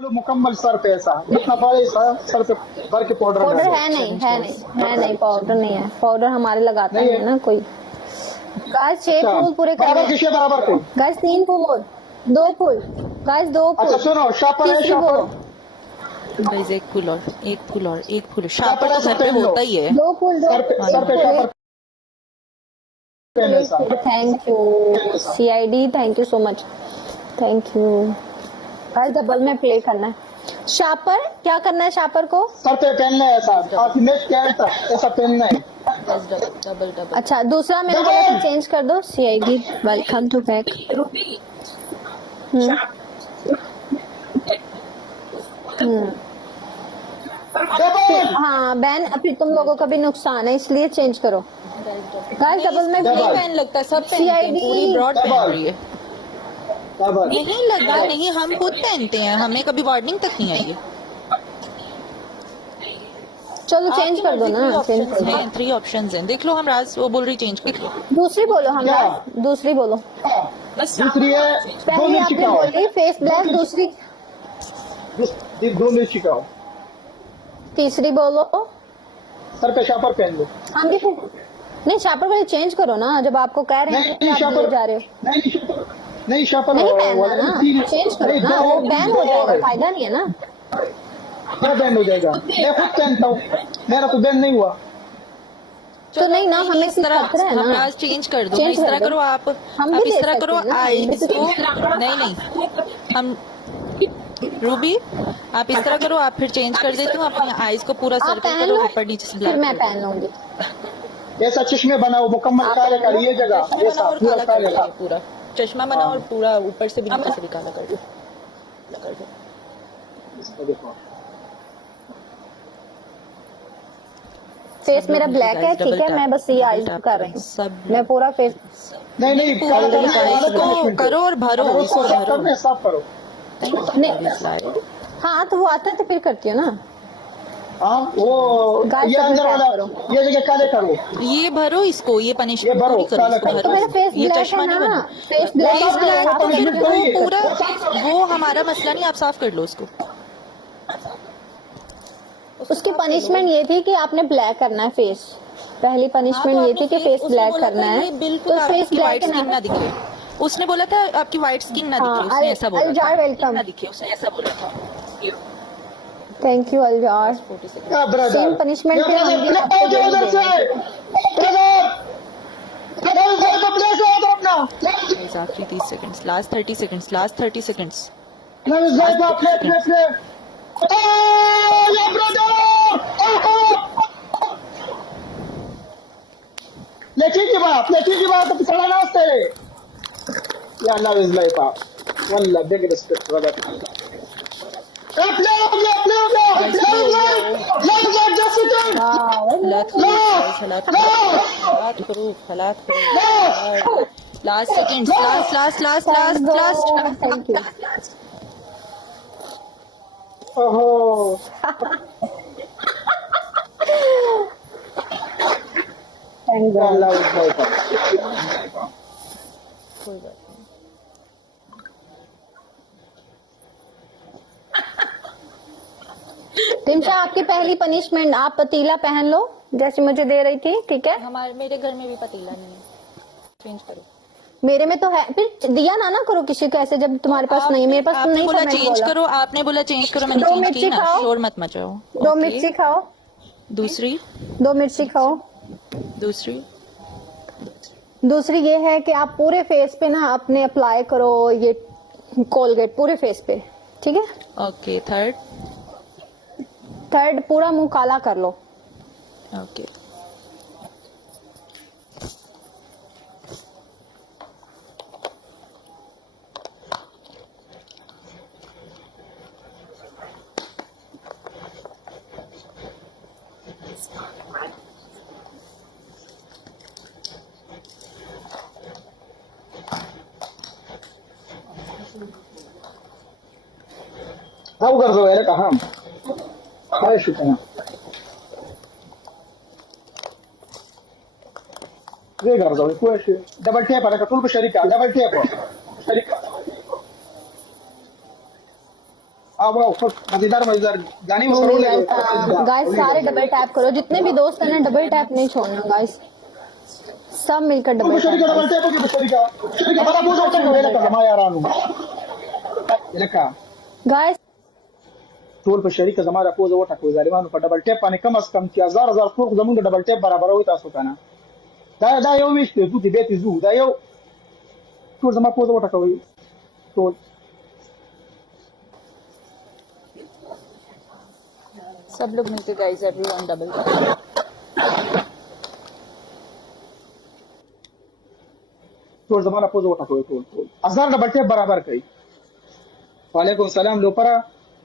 मुकम्मल सर पे ऐसा इतना बड़े सर पे भर के पाउडर पाउडर है नहीं, है नहीं, है नहीं, पाउडर नहीं है। पाउडर हमारे लगाता नहीं नहीं है। है ना कोई। गाइस 6 फूल पूरे बराबर करने। किसे बराबर थे। गाइस 3 फूल और 2 फूल। गाइस 2 अच्छा फूल। सुनो शापर है तीसरी शापर बोलो। गाइस एक फुल और एक फुल और एक फुल। शापर शापर तो ऐसा घर पे पहन लो। होता ही है। 2 फूल, 2 सर पे शापर पहन ऐसा thank you CID, thank you so much, thank you. Guys double में प्ले करना है। शापर क्या करना है? शापर को सर पे पहनना है ऐसा और नेक्स्ट क्या है ऐसा पहनना है। Guys double double. अच्छा दूसरा मैंने बोला था चेंज कर दो। CID welcome to back. हाँ बैन, अभी तुम लोगों का भी नुकसान है इसलिए चेंज करो। गाइस डबल में नहीं डबल। पहन लगता, सब पहनते हैं, CID पूरी ब्रॉड पहन डबल। रही है। डबल। नहीं लगता, नहीं हम खुद पहनते हैं, हमें कभी वार्निंग तक नहीं आई है। चलो चेंज कर दो ना, चेंज कर दो। 3 ऑप्शंस हैं, देख लो। हम राज वो बोल रही चेंज कर लो। दूसरी बोलो, हम क्या? दूसरी बोलो। दूसरी है दो पहली मिर्ची आपने खाओ। बोली फेस ब्लैक, दूसरी दो मिर्ची खाओ। तीसरी बोलो। सर पे शापर पहन लो। हम भी नहीं, शापर वाले चेंज करो ना, जब आपको कह रहे हैं कि नहीं आप शापर ले जा रहे हो। नहीं शापर नहीं पहनना ना, चेंज करो नहीं, ना, दो- वो बैन हो दो जाएगा, है। फायदा नहीं है ना। क्या बैंड हो जाएगा? मैं खुद पहनता हूँ, मेरा तो बैंड नहीं हुआ। तो नहीं ना, हमें इस तरह खतरा है हम ना। राज चेंज कर दो। चेंज इस तरह कर दो। करो आप हम आप भी इस ले तरह सकते करो हैं ना, आईज हम भी को। नहीं हम रूबी आप इस तरह करो, आप फिर चेंज कर देती हूँ। अपनी आईज को पूरा आप सर्कल पहन करो, लो, ऊपर नीचे से फिर ब्लैक मैं कर पहन लूंगी। ऐसा चश्मे बनाओ मुकम्मल काले का ये जगह चश्मा ऐसा बनाओ और पूरा काला कर काले दो का। ये पूरा। चश्मा बनाओ और पूरा ऊपर से भी नीचे से भी काला कर दो। इसको देखो। फेस मेरा ब्लैक है, ठीक है, मैं बस ये आइज कर रही हूँ, सब मैं पूरा फेस। नहीं पूरा काले करो, करने वाले इसको punishment दो। करो और भरो, अगर इसको उसको भरो। करने साफ करो। हाँ तो वो आता है तो फिर करती हूँ ना। हाँ वो गाइस ये डबल अंदर टैप वाला करो। ये जगह काले करो। ये भरो इसको, ये ये पनिशमेंट भरो, पूरी करो, काला इसको करो। तो भरो। मेरा फेस ये ब्लैक चश्मा है नहीं ना, बनो। फेस ब्लैक फेस है, ब्लैक तो फिर punishment वो करिए। पूरा, वो हमारा मसला नहीं, आप साफ कर लो उसको। उसकी पनिशमेंट ये थी कि आपने ब्लैक करना है फेस। पहली पनिशमेंट ये थी कि फेस ब्लैक करना है, बिल्कुल तो फेस आपकी ब्लैक व्हाइट है स्किन ना। ना दिखे। उसने बोला था आपकी व्हाइट स्किन ना दिखे, हाँ, उसने ऐसा बोला था। अलजार वेलकम। ना दिखे, उसने ऐसा बोला था। थैंक यू अलजार। 40 सेकंड। क्या ब्रदर? सेम punishment पे हम भी आपको जाओ यही उधर से। देंगे। ब्रदर घर को प्लेस है उधर अपना। गाइस आखिरी 30 seconds, last 30 seconds, last 30 seconds. नहीं जाए बाप प्ले। ओह या ब्रदर। लेकिन की बात तो पिछड़ा ना उससे। या अल्लाह इज लाइफ आप। वल्लाह बिग रिस्पेक्ट ब्रदर। प्ले हो गया। Just it. हलात करो, हलात करो। Last seconds, last. Thank you. ओहो थैंक या गॉड। अल्लाह इज लाइफ। कोई बात नहीं। टिमशा आपकी पहली पनिशमेंट, आप पतीला पहन लो जैसे मुझे दे रही थी, ठीक है। मेरे घर में भी पतीला नहीं है, चेंज करो। मेरे में तो है, फिर दिया ना करो किसी को ऐसे जब तुम्हारे पास नहीं है। मेरे पास तो आपने नहीं बोला था, मैंने चेंज बोला। करो, आपने बोला चेंज करो, मैंने दो चेंज मिर्ची की ना। खाओ। शोर मत मचाओ। 2 ओके। मिर्ची खाओ, दूसरी 2 मिर्ची खाओ। दूसरी ये है कि आप पूरे फेस पे ना अपने अप्लाई करो ये कोलगेट पूरे फेस पे, ठीक है। ओके। थर्ड पूरा मुंह काला कर लो। ओके। How करतो यार कहाँ? काय शिकना? ये करतो कोई डबल टैप आला का तुल शरीका डबल टैप शरीका वाह मजेदार मजेदार गाने में सरों ले गाइस सारे डबल टैप करो, जितने भी दोस्त हैं ना डबल टैप नहीं छोड़ना गाइस, सब मिलकर डबल बशरी का डबल टैप। टैप की बशरी का बड़ा पूजा होता है लेका जमा यारानु लेका गाइस टोल पर शरीक जमारा पोज वोटा को जालिमानु पर डबल टैप पाने कम से कम 1000 स्कोर जमुन डबल टैप बराबर होता सो kana da yau mishi tu ti beti zu da yau to zama poz वोटा को तो सब लोग मिलके गाइस एवरीवन डबल तो जमाना पोज वोटा को तो 1000 डबल टैप बराबर कई वालेकुम सलाम लो para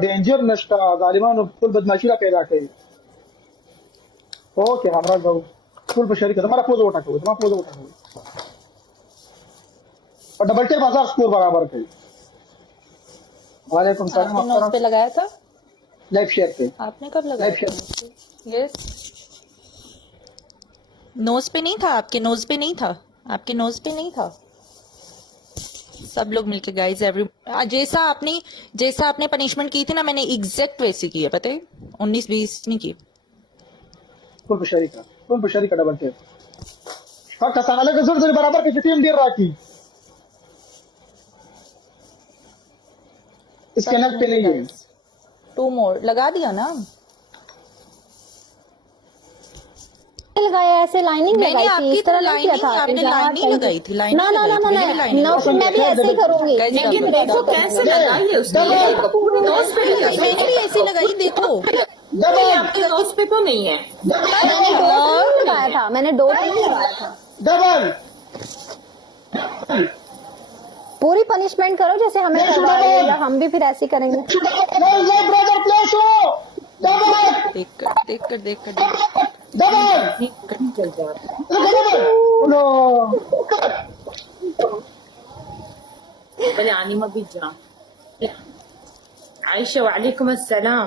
डेंजर नष्टा जालिमानु कुल बदमाशी ला पैदा कई ओके हमरा जाओ कुल बशरी का हमारा पोज उठा को पोज उठा को और डबल टेप 1000 स्कोर बराबर कई वालेकुम सलाम आपने नोज पे लगाया था, लाइव शेयर पे आपने कब लगाया लाइव था? शेयर यस नोज पे नहीं था, आपके नोज पे नहीं था, आपके नोज पे नहीं था। सब लोग मिलके गाइस एवरी जैसा आपने पनिशमेंट की थी ना, मैंने एग्जैक्ट वैसे की है, पता है 19-20 नहीं की। कुल बशरी का डबल टेप का सांगाले का जोर जोर बराबर की टीम दे रखी इसके नेक पे नहीं है 2 मोर लगा दिया ना लगाया, ऐसे लाइनिंग मैंने लगाई थी, आपकी इस तरह तरह नहीं किया था आपने जहाँ लाइनिंग कहीं- लगाई थी, लाइनिंग ना ना ना ना लगाई थी, मैंने ना लाइनिंग मैं भी ऐसे ही करूंगी। लेकिन देखो कैसे लगाई है उसने पूरी नोज पे लगाई है। मैंने भी ऐसे लगाई, देखो नहीं, आपके नोज पे तो नहीं है। मैंने डोर नहीं लगाया था, मैंने डोर नहीं लगाया था। डबल पूरी पनिशमेंट करो जैसे हमें करवा रही है, या हम भी फिर ऐसे ही करेंगे। ब्रदर प्लेस हो डबल देख कर डबल चल जा नो बले आनिमा भी जा आयशा वालेकुम अस्सलाम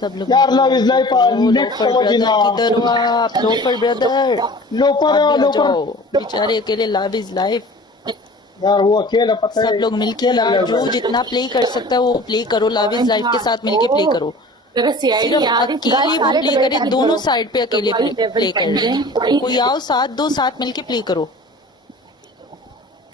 सब लोग यार लव इज लाइफ नेक्स्ट समझना किधर हो आप लोफर ब्रदर, लोपर बेचारे अकेले लव इज लाइफ। यार वो अकेला पता है सब लोग मिलके जो जितना प्ले कर सकता है वो प्ले करो, लव इज लाइफ के साथ मिलके प्ले करो। तेरा सीआईडी याद है अकेले भी प्ले करे, दोनों साइड पे अकेले प्ले कर, कोई आओ साथ दो, साथ मिलके प्ले करो।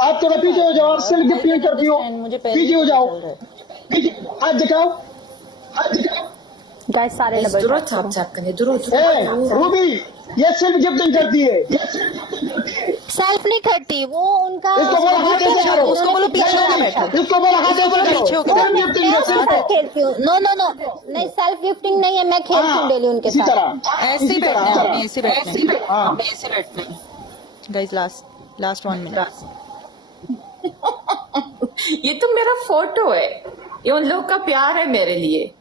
आप थोड़ा पीछे हो जाओ और सिल्क गिफ्ट करती हो, पीछे हो जाओ, पीछे हाथ दिखाओ। गाइस सारे गाइस डबल दुरो टैप थाप थाप करने दुरो ए रूबी ये सिल्क गिफ्टिंग करती है, सेल्फ नहीं करती वो, उनका इसको बोला हाथ ऐसे करो, उसको बोलो पीछे होके बैठो। इसको बोला हाथ ऐसे करो, पीछे होके सिल्क गिफ्टिंग मैं है, उनके साथ खेलती हूँ। नो नहीं सेल्फ गिफ्टिंग नहीं है, मैं खेलती हूँ डेली उनके इसी साथ। तरह ऐसे इसी ही बैठना है, तरह हमें ऐसे बैठना है, हाँ हमें ऐसे बैठना है। Guys last 1 minute. ये तो मेरा फोटो है, ये उन लोग का प्यार है मेरे लिए।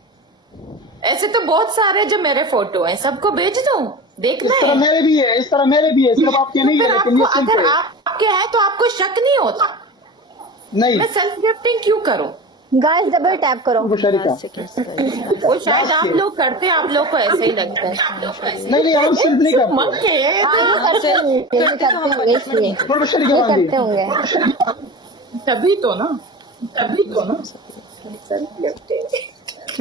ऐसे तो बहुत सारे जो मेरे फोटो हैं, सबको भेज दूं, देखना इस तरह है। मेरे भी है, इस तरह मेरे भी है, सिर्फ आपके नहीं है अगर लेकिन ये आपको सिल्क अगर है आपके हैं तो आपको शक नहीं होता, नहीं मैं सेल्फ गिफ्टिंग क्यों करूं? गाइस डबल टैप करो। शरीका वो शायद आप लोग करते हैं, आप लोग को ऐसे ही लगता है। नहीं हम सिल्क नहीं करते, मन के है हाँ ये करते होंगे, ये करते होंगे इसलिए थोड़ा शरीका ये बांधी करते होंगे। तभी तो ना self gifting.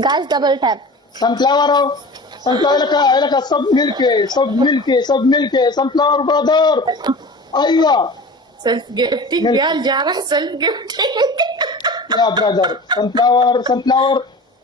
Guys double tap sunflower का सब मिलके सनफ्लावर ब्रदर अय्या सेल्फ गिफ्टिंग क्या जा रहा है? सेल्फ गिफ्टिंग या ब्रदर सनफ्लावर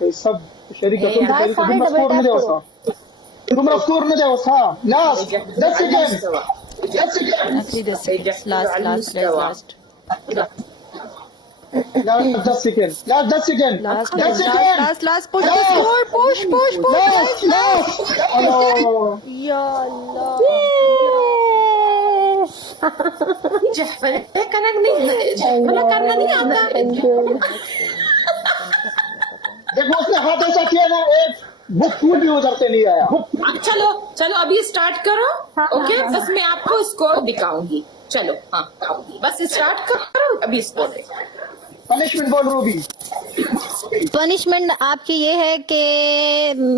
के सब शरीका Hey, तुम guys, शरीका सारे तुम double स्कोर नहीं tap दे करो। तुम स्कोर नहीं दे लास्ट 10 सेकंड आखिरी 10 second, last 10 second last push the score, push last या अल्लाह। कनक नहीं भला करना नहीं आता। Thank you. देखो उसने हाथ ऐसा किया ना, एक बुक फूट भी उधर से नहीं आया। अब चलो चलो अभी स्टार्ट करो। हाँ, ओके हाँ, बस मैं आपको स्कोर दिखाऊंगी। चलो हाँ बस स्टार्ट करो अभी स्कोर दिखाओ। पनिशमेंट बोल रूबी। पनिशमेंट आपकी ये है कि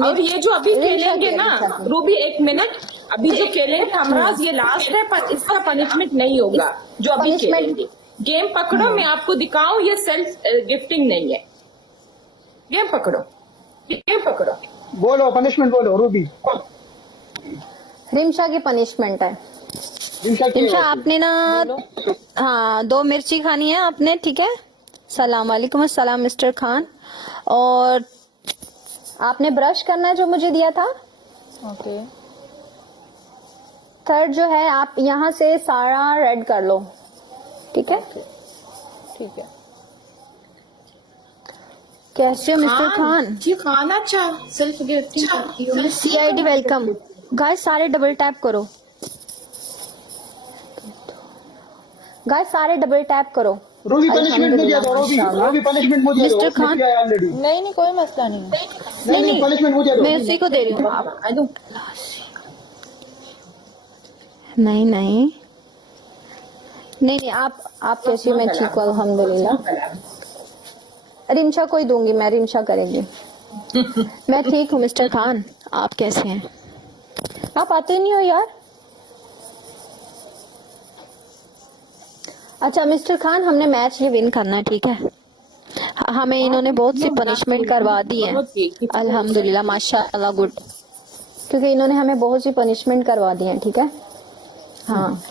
और ये जो अभी रिंशा खेलेंगे की, ना रिंशा की। रूबी, एक मिनट, अभी जो खेलेंगे हमराज ये लास्ट है, पर इसका पनिशमेंट नहीं होगा जो अभी Punishment- खेलेंगे। गेम पकड़ो, मैं आपको दिखाऊं, ये सेल्फ गिफ्टिंग नहीं है। गेम पकड़ो, गेम पकड़ो। बोलो पनिशमेंट बोलो रूबी। रिमशा की पनिशमेंट है। रिंशा की रिमशा आपने ना हाँ 2 मिर्ची खानी है आपने, ठीक है। सलाम वालेकुम अस्सलाम मिस्टर खान। और आपने ब्रश करना है जो मुझे दिया था। ओके। थर्ड जो है आप यहाँ से सारा रेड कर लो, ठीक है। ठीक है। कैसे हो मिस्टर खान? जी खाना अच्छा self gifting. CID welcome. Guys सारे डबल टैप करो, गाइस सारे डबल टैप करो। रूबी पनिशमेंट मुझे दो। रूबी रूबी पनिशमेंट मुझे दो। मिस्टर उसने खान। किया है ऑलरेडी। नहीं कोई मसला नहीं है। नहीं पनिशमेंट मुझे दो। मैं उसी को दे रही हूँ। नहीं नहीं नहीं नहीं आप कैसी हो? मैं ठीक हूँ अल्हम्दुलिल्लाह। रिमशा को ही दूंगी मैं, रिमशा करेंगी। मैं ठीक हूँ मिस्टर खान, आप कैसे हैं? आप आते नहीं हो यार। अच्छा मिस्टर खान, हमने मैच ये विन करना है, ठीक है। हमें इन्होंने बहुत सी पनिशमेंट करवा दी है अल्हम्दुलिल्लाह माशाअल्लाह गुड, क्योंकि इन्होंने हमें बहुत सी पनिशमेंट करवा दी है, ठीक है। हाँ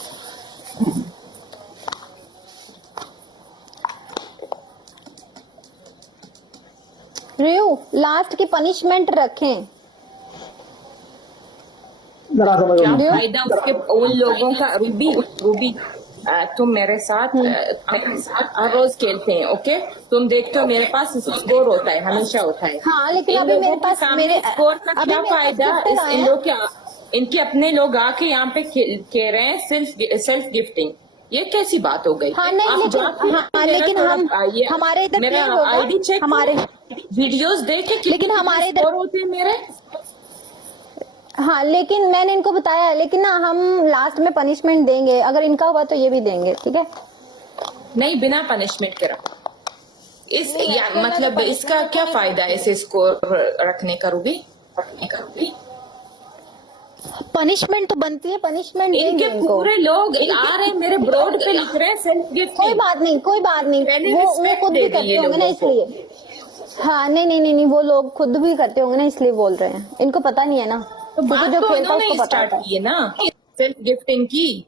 रियू लास्ट की पनिशमेंट रखें। जरा समझो। क्या दियो? फायदा उसके उन लोगों का। रूबी रूबी तुम मेरे साथ हर रोज खेलते हैं, ओके। तुम देखते हो मेरे पास स्कोर होता है, हमेशा होता है। हाँ, लेकिन इन अभी लोगों मेरे के पास सामने मेरे स्कोर का अभी क्या मेरे पास फायदा? गिफ्ट आए इन हैं। लोग क्या, इनके अपने लोग आके यहाँ पे खेल रहे हैं सेल्फ गिफ्टिंग। ये कैसी बात हो गई? हाँ, नहीं, आप लेकिन- जाके हाँ, मेरा लेकिन थोड़ा हम- ये हमारे इधर मेरा प्ले होगा, आईडी चेक, हमारे वीडियोस देखे लेकिन हमारे इधर- स्कोर होते हैं मेरे। हाँ लेकिन मैंने इनको बताया है, लेकिन ना हम लास्ट में पनिशमेंट देंगे, अगर इनका हुआ तो ये भी देंगे, ठीक है। नहीं बिना पनिशमेंट के रखो। मतलब इसका क्या फायदा है इसे स्कोर रखने का रूबी? पनिशमेंट तो बनती है, पनिशमेंट इनके देंगे इनको। पूरे लोग आ रहे हैं मेरे बोर्ड पे लिख रहे हैं सेल्फ गिफ्ट। कोई बात नहीं, कोई बात नहीं, पहले वो respect खुद दे भी दी करते ये होंगे ना लोगों को। इसलिए। हाँ नहीं, वो लोग खुद भी करते होंगे ना इसलिए बोल रहे हैं, इनको पता नहीं है ना, तो क्योंकि बात जो तो खेलता है इन्होंने उसको पता स्टार्ट होता है। की है ना सेल्फ गिफ्टिंग की।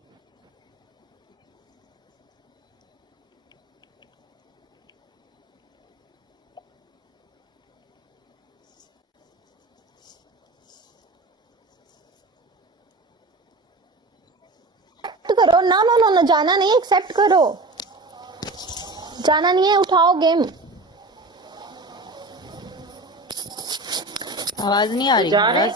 एक्सेप्ट करो ना, नो जाना नहीं, एक्सेप्ट करो, जाना नहीं है, उठाओ गेम। आवाज नहीं आ रही। जा रहे हैं?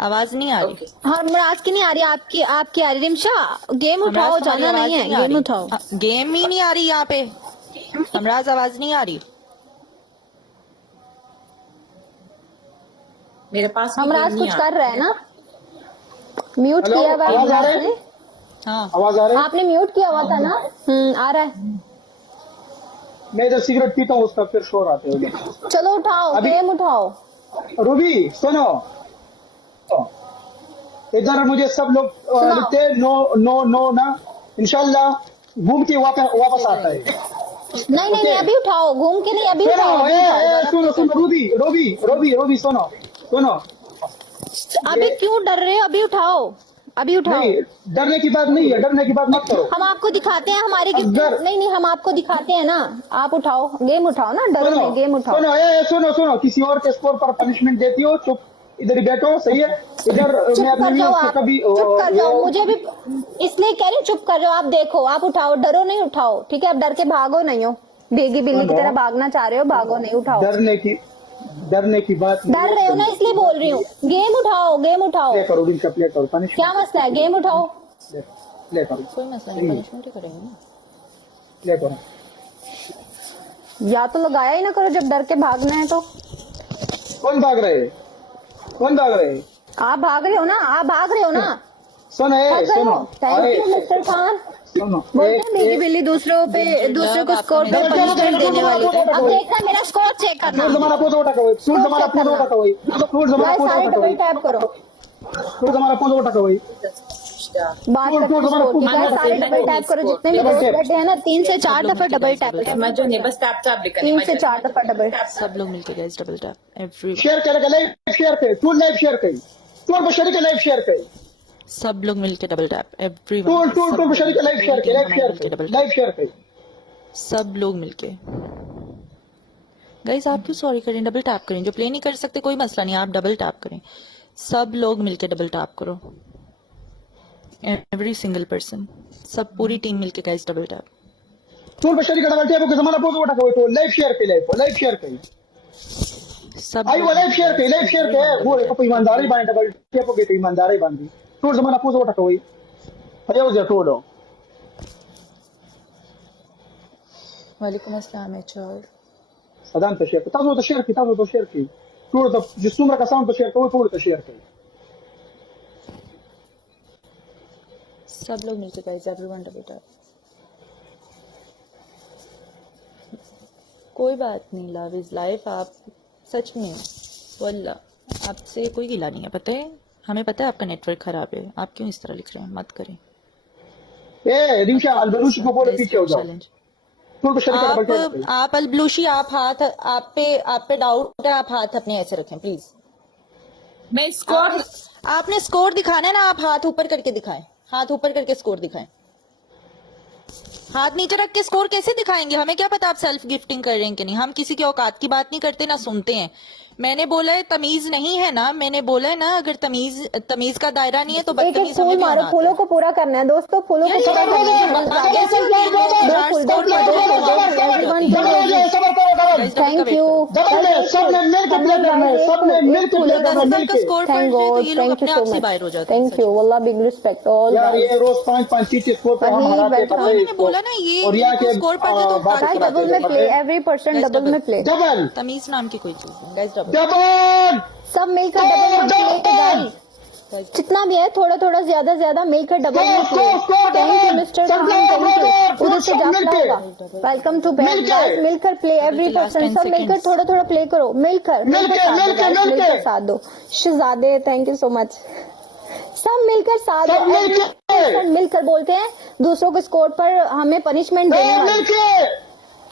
आवाज नहीं आ रही। ओके हमराज की नहीं आ रही, आपकी आ रही। रिमशा गेम उठाओ, हमराज, तुम्हारी जाना आवाज नहीं है, आ गेम रही। उठाओ। गेम ही नहीं आ रही यहाँ पे। हमराज आवाज नहीं आ रही। मेरे पास भी हमराज गेम कुछ नहीं आ- कर रहा है ना, म्यूट हेलो, किया हुआ है आवाज आ हमराज रही है? ने। हाँ आवाज आ रही है? आपने म्यूट किया हुआ था ना। आ रहा है। मैं इधर सिगरेट पीता हूँ, उसका फिर शोर आते होंगे। चलो उठाओ, अभी- गेम उठाओ। रूबी सुनो, इधर मुझे सब लोग सुनाओ। लिखते हैं नो ना, इंशाल्लाह घूम के वापस आता है। नहीं अभी उठाओ, घूम के नहीं, अभी सुनो उठाओ, अभी उठाओ। सुनो रूबी सुनो। अभी क्यों डर रहे हो? अभी उठाओ, अभी उठाओ। नहीं, डरने की बात नहीं है, डरने की बात मत करो। हम आपको दिखाते हैं हमारी गिफ्ट। अगर- नहीं हम आपको दिखाते हैं ना, आप उठाओ, गेम उठाओ ना, डरो नहीं, गेम उठाओ। सुनो, किसी और के स्कोर पर पनिशमेंट देती हो, चुप इधर ही बैठो, सही है। इधर चुप मैं अपने कर जाओ व्यूअर्स को आप, कभी चुप कर जाओ, मुझे भी इसलिए कह रही हूँ, चुप कर जाओ। आप देखो, आप उठाओ, डरो नहीं, उठाओ, ठीक है। अब डर के भागो नहीं हो, भीगी बिल्ली की तरह भागना चाह रहे हो, भागो नहीं, उठाओ। डरने की बात नहीं डर रहे हो ना, इसलिए बोल रही हूँ, गेम उठाओ, गेम उठाओ। प्ले करो, प्ले करो, पनिशमेंट क्या मसला है, गेम उठाओ। ले करो कोई मसला नहीं, पनिशमेंट ही करेंगे ना। ले करो या तो लगाया ही ना करो जब डर के भागना है तो। कौन भाग रहे हैं? कौन भाग रहे हैं? आप भाग रहे हो ना, आप भाग रहे हो ना। सुनो सुनो थैंक यू मिस्टर खान। सुनो बोलते हैं मेरी बिल्ली दूसरों को स्कोर पे पनिशमेंट देने वाली है। अब देखना मेरा स्कोर चेक करना। सूट जमाना पोजो टका होई, सूट जमाना पोजो टका होई, सूट जमाना गाइस पोजो सारे टका डबल होई, टैप करो। सूट जमाना पोजो टका होई। बात करते हैं स्कोर की। गाइस सारे डबल टैप करो, जितने भी दोस्त बैठे हैं ना 3 से 4 दफा डबल टैप करो। समझो नहीं, बस टैप टैप लिखा 3 से 4 दफा डबल टैप। सब लोग मिलके guys double tap every, share करेगा, लाइव शेयर करे, टूल लाइव शेयर करे, टूल बशरी के लाइव शेयर करे, सब लोग मिलके डबल टैप एवरी, टूल बशरी के लाइव शेयर करे, लाइव शेयर करे, लाइव शेयर करे। सब लोग मिलके। गाइस आप क्यों सॉरी करें, डबल टैप करें। जो प्ले नहीं कर सकते कोई मसला नहीं, आप डबल टैप करें। सब लोग मिलके डबल टैप करो, एवरी सिंगल पर्सन, सब पूरी टीम मिलके गाइस डबल टैप। टूल बशरी का डबल टैप के जमाना पोजो टका होई, टूल लाइव शेयर करे, लाइव शेयर करे। सब आई वो लाइव शेयर करे, लाइव शेयर करे। वो को ईमानदारी बांध डबल टैप के ईमानदारी बांधी। टूल जमाना पोजो टका होई। अरे वो टूल वालेकुम अस्सलाम एचआर। सदाम तशेयर ताज़ो तशेयर की, ताज़ो तशेयर की। टूल तो जिसम का साउंड तशेयर को टूल तशेयर की। सब लोग मिलके गाइस एवरीवन डबल टैप। कोई बात नहीं, लव इज लाइफ। आप सच में वल्लाह आपसे कोई गिला नहीं है, पता है हमें, पता है आपका नेटवर्क खराब है, आप क्यों इस तरह लिख रहे हैं, मत करें। ए रिंशा अलबलूशी को बोलो पीछे हो जाओ। चैलेंज टूल बशरी का डबल टैप करे। आप अलबलूशी, आप हाथ, आप पे डाउट है, आप हाथ अपने ऐसे रखें प्लीज। मैं स्कोर आपने स्कोर दिखाना है ना, आप हाथ ऊपर करके दिखाएं, हाथ ऊपर करके स्कोर दिखाएं। हाथ नीचे रख के स्कोर कैसे दिखाएंगे, हमें क्या पता आप सेल्फ गिफ्टिंग कर रहे हैं कि नहीं। हम किसी की औकात की बात नहीं करते ना सुनते हैं। मैंने बोला है तमीज नहीं है ना, मैंने बोला है ना अगर तमीज का दायरा नहीं है तो एक एक बदतमीज फूल हमें भी मारो, होना फूलों को पूरा करना है दोस्तों, फूलों को पूरा करना है। Thank you. सबने मिलकर प्ले करना है, सबने मिलकर प्ले करना है, मिलकर। स्कोर थैंक पढ़ते तो गॉड, ये लोग थैंक अपने यू आप सो से मच, बाहर हो जाते हैं। Thank you Wallah, big respect all यार ये रोज 5-5 चीज स्कोर पे हम वही हराते बैठा पड़े मैंने बोला ना ये और यहाँ के स्कोर पढ़ते तो गाइस डबल में प्ले, एवरी पर्सन डबल में प्ले। डबल तमीज नाम की कोई चीज नहीं गाइस। डबल डबल सब मिलकर डबल में प्ले गाइस, जितना भी है थोड़ा थोड़ा ज्यादा ज्यादा मिलकर डबल में play. Thank you mister Khan, thank you. उधर से जाफला होगा। वेलकम टू बैक गाइस, मिलकर प्ले एवरी पर्सन, सब मिलकर थोड़ा थोड़ा प्ले करो, मिलकर मिलकर साथ दो। शहजादे थैंक यू सो मच। सब मिलकर साथ दो, मिलकर बोलते हैं दूसरों के स्कोर पर हमें पनिशमेंट देने वाले।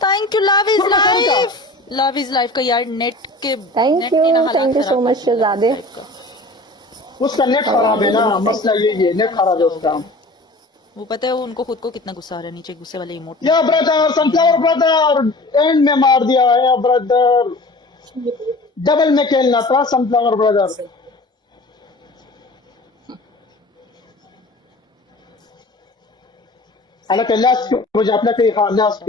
Thank you. Love is life, love is life का यार नेट के थैंक यू सो मच शहजादे। उसका नेट खराब है ना, मसला यही है, नेट खराब है उसका। वो पता है वो उनको खुद को कितना गुस्सा आ रहा है, नीचे गुस्से वाले इमोट। या ब्रदर सनफ्लावर ब्रदर एंड में मार दिया है ब्रदर, डबल में खेलना था सनफ्लावर ब्रदर। हालांकि लास्ट मुझे अपना कहीं लास्ट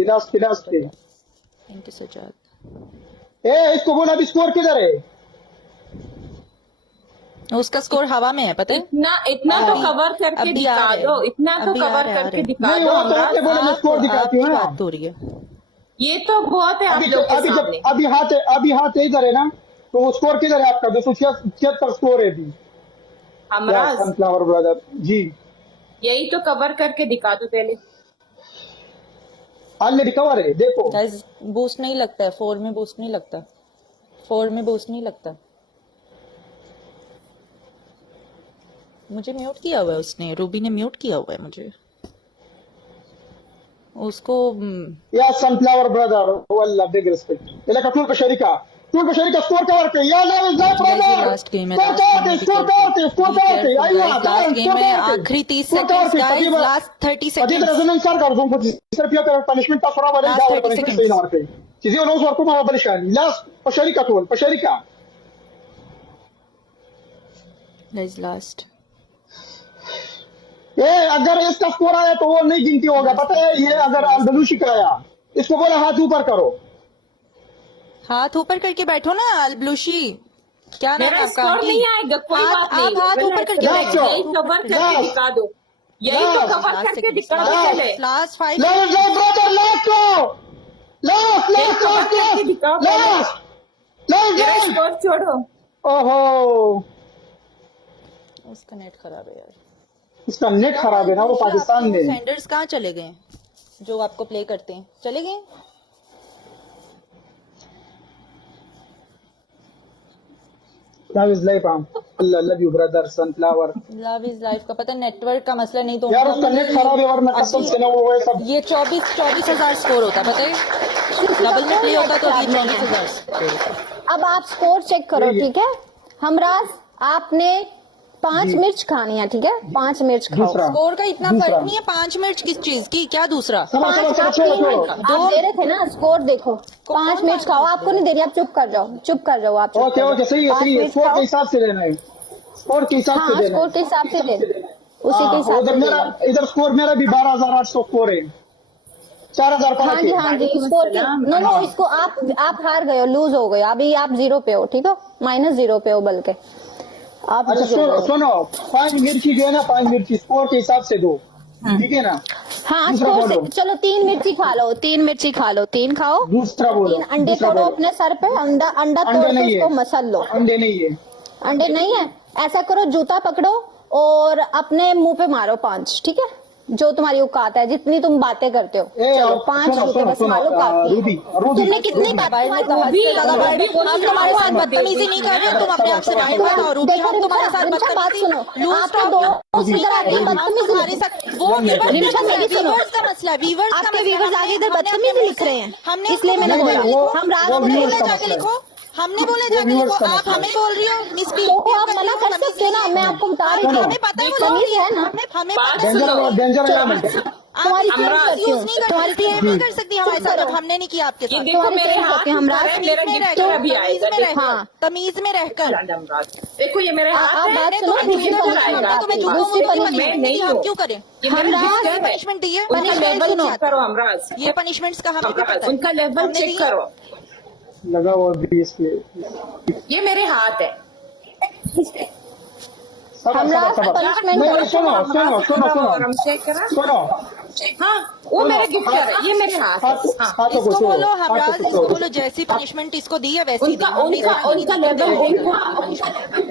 थैंक यू सजाद। इसको बोला अभी स्कोर किधर है? उसका स्कोर हवा में है पता है। इतना तो कवर करके अभी दिखा आ रहे दो, हैं। इतना तो अभी आ कवर रहे हैं, करके आ रहे दिखा नहीं दो। वो तो आपने बोला मैं स्कोर दिखाती हूँ ना। बात हो रही है। ये तो बहुत है आप अभी लोग के अभी सामने। जब अभी हाथ इधर है ना, तो वो स्कोर किधर है आपका? 276 स्कोर है अभी हमराज सनफ्लावर ब्रदर जी। यही तो कवर करके दिखा दो पहले। हाल में रिकवर है देखो। गाइस बूस्ट नहीं लगता है, 4 में बूस्ट नहीं लगता, 4 में बूस्ट नहीं लगता। मुझे म्यूट किया हुआ है उसने, रूबी ने म्यूट किया हुआ है मुझे उसको। या सनफ्लावर ब्रदर वल्ला बिग रिस्पेक्ट। इलाका टूल बशरिका स्कोर कवर पे या ना इज ब्रदर। लास्ट गेम है, स्कोर करते आइए लास्ट गेम है, आखिरी 30 सेकंड्स गाइस, लास्ट 30 अभी सेकंड्स। रेजोनेंस कर जो सिर्फ ये पनिशमेंट का थोड़ा वाले Last जाओ 30 पनिशमेंट seconds. सही ना मारते चीजें उन्होंने वर्को मारा परेशान लास्ट बशरिका टूल बशरिका गाइस लास्ट। ये अगर इसका स्कोर आया तो वो नहीं गिनती होगा, पता है? ये अगर अलबलूशी का आया, इसको बोला हाथ ऊपर करो, हाथ ऊपर करके बैठो ना अलबलूशी। क्या नाम है मेरा आपका? स्कोर नहीं आएगा, कोई बात नहीं। आप हाथ ऊपर करके लास्ट बैठो। यही कवर करके दिखा दो। यही तो कवर करके दिखाते चले। Last five last brother last मेरा स्कोर छोड़ो। ओहो उसका नेट खराब है यार। इसका नेट खराब है ना, वो पाकिस्तान में। सेंडर्स कहाँ चले गए जो आपको प्ले करते हैं? चले गए? Love is life. Love you brother sunflower. Love is life का पता नेटवर्क का मसला नहीं तो यार उसका नेट खराब है, वरना कसम से ना वो सब। ये 24,000 स्कोर होता पता है। डबल में प्ले होता तो ये 24,000। अब आप स्कोर चेक करो, ठीक है? हमराज, आपने 5 जी। मिर्च खानी है, ठीक है? 5 मिर्च खाओ। दूसरा स्कोर का इतना दूसरा। फर्क नहीं है। 5 मिनट किस चीज की? क्या दूसरा? चलो चलो चलो छोड़ो। आप दे रहे थे ना स्कोर, देखो 5 मिर्च खाओ। आपको नहीं दे रही, आप चुप कर जाओ, चुप कर जाओ आप। चुप ओके कर जाओ। ओके, सही है 5 सही है। मिर्च स्कोर खाओ। के हिसाब से देना है, स्कोर के हिसाब से हाँ, देना स्कोर है। के हिसाब से दे, उसी के हाँ, हिसाब उधर से मेरा दे। इधर स्कोर मेरा भी 12,800 स्कोर है। 4,000 हाँ जी, हाँ जी, स्कोर के नो इसको आप हार गए हो, लूज हो गए। अभी आप 0 पे हो, ठीक है? -0 पे हो, बल्कि आप अच्छा lose हो गए हो। सुनो 5 मिर्ची जो है ना, 5 मिर्ची स्कोर के हिसाब से दो, ठीक है ना? हाँ, दूसरा स्कोर से बोलो। चलो 3 मिर्ची खा लो, 3 मिर्ची खा लो, 3 खाओ। दूसरा बोलो। 3 अंडे दूसरा तोड़ो बोलो। अपने सर पे, अंडा अंडे तोड़ के नहीं है। उसको मसल लो। अंडे नहीं है। अंडे नहीं है? ऐसा करो, जूता पकड़ो और अपने मुंह पे मारो 5, ठीक है? जो तुम्हारी औकात है, जितनी तुम बातें करते हो। ए, चलो 5 सुनो, जूते सुनो, बस सुनो, मारो, काफी है। रूबी तुमने कितनी रूबी, बात मोबाइल में तो हद से ज्यादा बैठ गए। हम तुम्हारे साथ बदतमीजी नहीं कर रहे, तुम अपने आप से बात बताओ। रूबी, हम तुम्हारे साथ रिंशा, बात बदतमीजी सुनो। लूज आपके दोस्त इधर आके बदतमीजी हमारे साथ वो रिंशा, मेरी सुनो। व्यूअर्स का मसला है। व्यूअर्स का आपके मसला है। व्यूअर्स आगे इधर हमने अपने बदतमीजी लिख रहे हैं, हमने इसलिए मैंने नहीं, बोला। नहीं, वो- हम रात वो को viewers बोले का जाके मसला है। लिखो। हमने बोले जाके viewers लिखो। का आप मसला है। हमें बोल रही हो मिसबीहेव तो आप मना कर सकते हो ना, मैं आपको बता रही सुनो। हूँ। हमें पता है वो तमीज लोग है ना। हमें बात पता है। सुनो। डेंजर एलिमेंट है। तुम्हारी आप फ्रेंड करती हूँ, यूज नहीं कर तुम्हारी सकती, फ्रेंड नहीं कर सकती हमारे साथ। करो। अब हमने नहीं किया आपके ये साथ। देखो तुम्हारी मेरे फ्रेंड हाथ करती हैं, हम रात मेरा गिफ्टर अभी आएगा। देखो हाँ। तमीज में रहकर देखो ये मेरे हाथ आप है। बात सुनो, अभी दूसरी गिफ्टर punishment आएगा। आपकी, तुम्हें दूसरी जो punishment मैं नहीं हम हूँ। क्यों करें? ये मेरा हमराज, गिफ्टर है। पनिशमेंट दी है। उनका punishment लेवल सुनो। चेक करो हमराज। ये पनिशमेंट्स का हमें भी पता है। उनका लेवल हमने चेक दी है। करो। लगा हुआ भी इसके। ये मेरे हाथ है। हमराज, सबर। punishment नहीं, करो। सुनो सुनो सुनो हम सुनो चेक करा। सुनो। हाँ, वो मेरे गिफ्टर है, ये मेरे हाथ है। हाँ। हाथों को इसको छोड़ो, बोलो हाथों हमराज, को इसको छोड़ो। बोलो जैसी पनिशमेंट इसको दी है वैसी दी। उनका उनका लेवल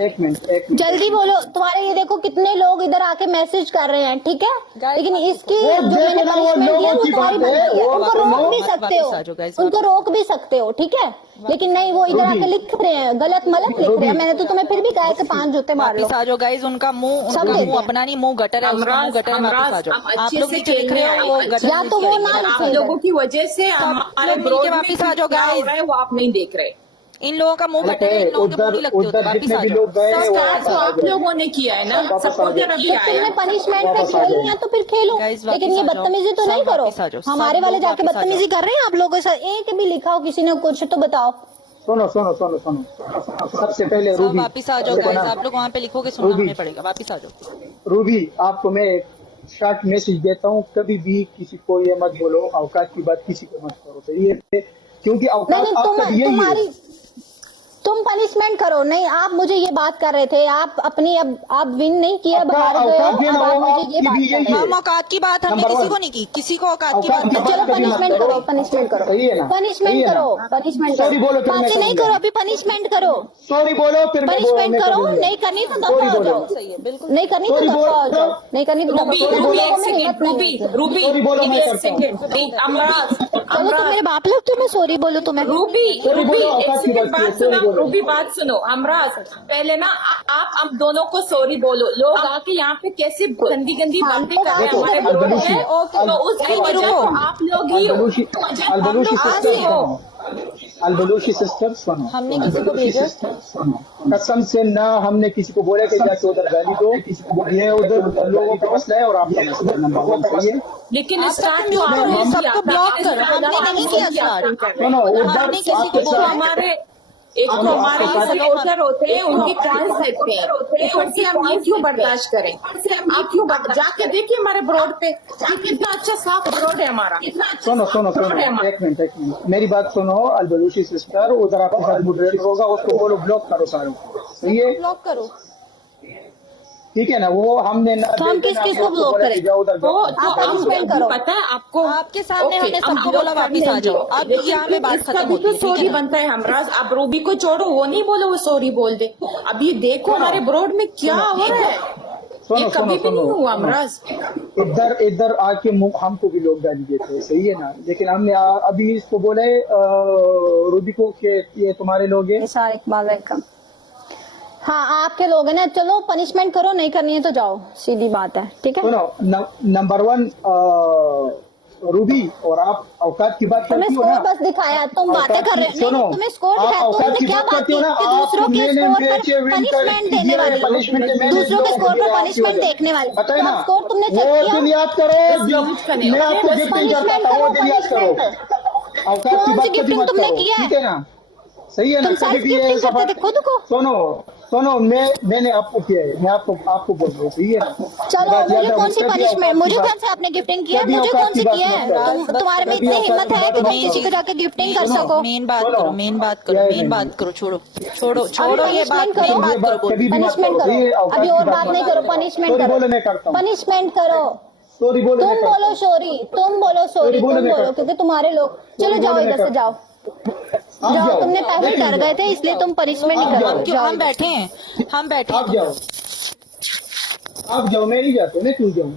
एक मिनट जल्दी बोलो। तुम्हारे ये देखो कितने लोग इधर आके मैसेज कर रहे हैं, ठीक है? लेकिन इसकी वो जो देखो मैंने ना, वो punishment दी है, लोगों वो की तुम्हारी बात है, बनती है। वो उनको सुनो। रोक भी सकते हो, वापस आ जाओ guys, उनको रोक भी सकते हो, ठीक है? लेकिन नहीं, वो इधर रूबी। आके लिख रहे हैं, गलत मलत लिख रहे हैं। मैंने तो तुम्हें फिर भी कहा है कि 5 जूते मार लो। वापिस आ जाओ गाइज। उनका मुंह सब उनका देते मुंह हैं। अपना नहीं, मुंह गटर है, उसका मुंह गटर है। वापिस आ जाओ। हम आप अच्छे लोग से नीचे लिख रहे हो वो खेलने गटर या तो वो ना आप लिखे लोगों की वजह से हमारे लोग मिलके ब्रोड में वापिस आ जाओ, क्या हो guys। रहा है वो आप नहीं देख रहे। इन लोगों का मुंह गटर है, इन लोगों के मुंह नहीं लगते होते। उधर वापिस जितने आ भी जाओ। लोग गए वो स्टार्ट तो आप लोगों ने किया है ना। वापस आ सपोर्टर जाओ। अभी जब आया। तुमने पनिशमेंट पे वापस आ खेलनी जाओ। है तो फिर खेलो, Guys, लेकिन वापस ये आ जाओ। बदतमीजी तो सब नहीं करो। वापस आ जाओ। सब हमारे वाले लोग जाके वापस आ जाओ। बदतमीजी कर रहे हैं आप लोगों के साथ। एक भी लिखा हो किसी ने कुछ तो बताओ। सुनो सुनो सुनो सुनो। सबसे पहले सब रूबी, वापिस आ जाओ देखो गाइज। ना, आप लोग वहाँ पे लिखोगे, सुनना रूबी। हमें पड़ेगा। वापिस आ जाओ। रूबी आपको मैं एक शॉर्ट मैसेज देता हूँ, कभी भी किसी को ये मत बोलो, औकात की बात किसी को मत करो, सही है? क्योंकि नहीं औकात नहीं, आपका यही है। तुम्हारी तुम पनिशमेंट करो। नहीं, आप मुझे ये बात कर रहे थे, आप अपनी अब आप विन नहीं किया, अब हार गए हो, औकात ये अब ना आप हो, मुझे ये आपकी बात भी कर यही रहे है। हो। हम औकात की बात हमने नंबर किसी वन। को नहीं की। किसी को औकात की औकात बात की नहीं। बात चलो कभी मत पनिशमेंट करो। करो, पनिशमेंट करो, सही है ना? पनिशमेंट सही है करो, ना? पनिशमेंट सॉरी बोलो, करो। फिर मैं बातें नहीं करूंगा। करो, अभी पनिशमेंट करो। सॉरी बोलो, फिर मैं पनिशमेंट करो। करूंगा। नहीं करनी तो सॉरी दफा हो बोलो। जाओ। सही है, बिल्कुल। नहीं करनी तो सॉरी दफा हो बोलो। जाओ। नहीं करनी तो दफा रूबी हो जाओ। रूबी तुम एक लोगों में सेकंड हिम्मत नहीं रूबी होती। रूबी सॉरी बोलो, मैं एक करता हूँ। सेकंड अमराज चलो तुम मेरे बाप लोग, तुम्हें सॉरी बोलो तुम्हें। रूबी सॉरी रूबी बोलो, एक औकात की सेकंड बात की है, बात सॉरी सुनो। बोलो। रूबी बात सुनो। हमराज पहले ना आप हम दोनों को सॉरी बोलो। लोग आके यहाँ पे कैसे गंदी गंदी बातें कर रहे हैं हमारे देखो, ब्रोड अलबलूशी, में, तो उसकी रुको, वजह रुको। तो आप लोग ही हो। अलबलूशी अलबलूशी हम लोग सिस्टर आज ही हो। सुनो। अलबलूशी सिस्टर सुनो। हमने किसी को अलबलूशी भेजा? सिस्टर सुनो। कसम से ना हमने किसी को बोला कि जाके उधर गाली दो। ये उधर लोगों का मसला है और आपका मसला है। नंबर वन, सही है? लेकिन आप स्टार्ट सबको तो म्यूट आपने करो, किया सबको था। ब्लॉक करो। हमने नहीं किया स्टार्ट। सुनो, उधर हमने किसी को आपके एक तो बोला साथ हमारे एक तो हमारे सपोर्टर होते हैं, उनकी फैंस रहते हैं। ऊपर से हम ये क्यों बर्दाश्त करें? आप क्यों जाके देखिए हमारे ब्रोड पे कितना अच्छा साफ ब्रोड है हमारा। सुनो सुनो सुनो, एक मिनट मेरी बात सुनो। अलबलूशी सिस्टर उधर आपके साथ मॉडरेटर होगा, उसको बोलो ब्लॉक करो सारों को, सही है? ब्लॉक करो। ठीक है ना, वो हमने ना तो हम देना, किस-किस को आपको block बोला करें? कि जाओ उधर तो जाओ। आप हम punishment करो। पता है आपको, आपके सामने ओके, हमने हम सबको block बोला कर वापिस आ लेंगे। जाओ। अब लेकिन यहाँ पे बात इसका खत्म भी होती तो है, ठीक सॉरी है ना? बनता है हमराज। अब रूबी को छोड़ो, वो नहीं बोले वो सॉरी बोल दे। अब ये देखो हमारे ब्रॉड में क्या हो रहा है, ये सुनो कभी भी नहीं हुआ हमराज। इधर इधर आके हमको भी लोग गाली देते हैं, सही है ना, लेकिन हमने अभी इसको बोले रूबी को कि ये तुम्हारे लोग हैं। इशार इकबाल वेलकम। हाँ आपके लोग हैं ना, चलो पनिशमेंट करो, नहीं करनी है तो जाओ, सीधी बात है, ठीक है। सुनो, नंबर 1 रूबी, और आप औकात की बात तुम्हें करती हो स्कोर ना, बस दिखाया, तुम बातें कर रहे हो। सुनो, नहीं, तुम्हें स्कोर आप दिखाया, औकात तुमने की क्या बात बात करती की हो ना, कि आप दूसरों के मैंने स्कोर पर मैचे विन पनिशमेंट देने वाले, पनिशमेंट दूसरों के स्कोर पर पनिशमेंट देखने वाले। पता है तो ना, अब स्कोर तुमने चेक वो किया, दिन याद करो जब यूज करने, मैं ओके, आपको बस गिफ्टिंग करता पनिशमेंट था, वो करो, दिन याद करो। पनिशमेंट। औकात की कौन सी बात कभी गिफ्टिंग मत तुमने करो, किया है? ठीक है ना, सही है ना, तुम कभी सेल्फ भी ये गिफ्टिंग करते थे खुद को। सुनो, मैंने आपको किया है, मैं आपको बोल रहा हूँ, सही है ना। चलो बात मुझे ज्यादा कौन सी कभी पनिशमेंट, औकात की मुझे बात- कौन से आपने गिफ्टिंग किया, कभी मुझे औकात कौन की सी बात किया मत है? करो। तुम्हारे में कभी इतनी औकात हिम्मत की है बात कि मत तुम किसी करो। को जाके गिफ्टिंग कर सुनो, सको। मेन बात सुनो, करो, मेन बात करो, क्या है मेन मेन बात बात? करो, छोड़ो अभी ये बात, punishment करो। मेन ये बात बात करो। कभी भी मत पनिशमेंट करो, ये करो, औकात अभी की और बात बात मत नहीं करो, पनिशमेंट सॉरी करो, बोले मैं करता हूँ, पनिशमेंट करो। सॉरी बोले तुम मैं करता बोलो हूँ। सॉरी, तुम बोलो सॉरी, बोलो, तुम मैं बोलो, करता क्योंकि तुम्हारे लोग। चलो बोलो, जाओ मैं इधर से, करता जाओ आप जाओ, तुमने पहले लेकिन डर गए थे इसलिए तुम पनिशमेंट नहीं आप कर जाओ। रहे हो। क्यों जाओ हम इधर। बैठे हैं, हम बैठे आप हैं जाओ, आप जाओ, मैं नहीं जाता, मैं क्यों जाऊँ?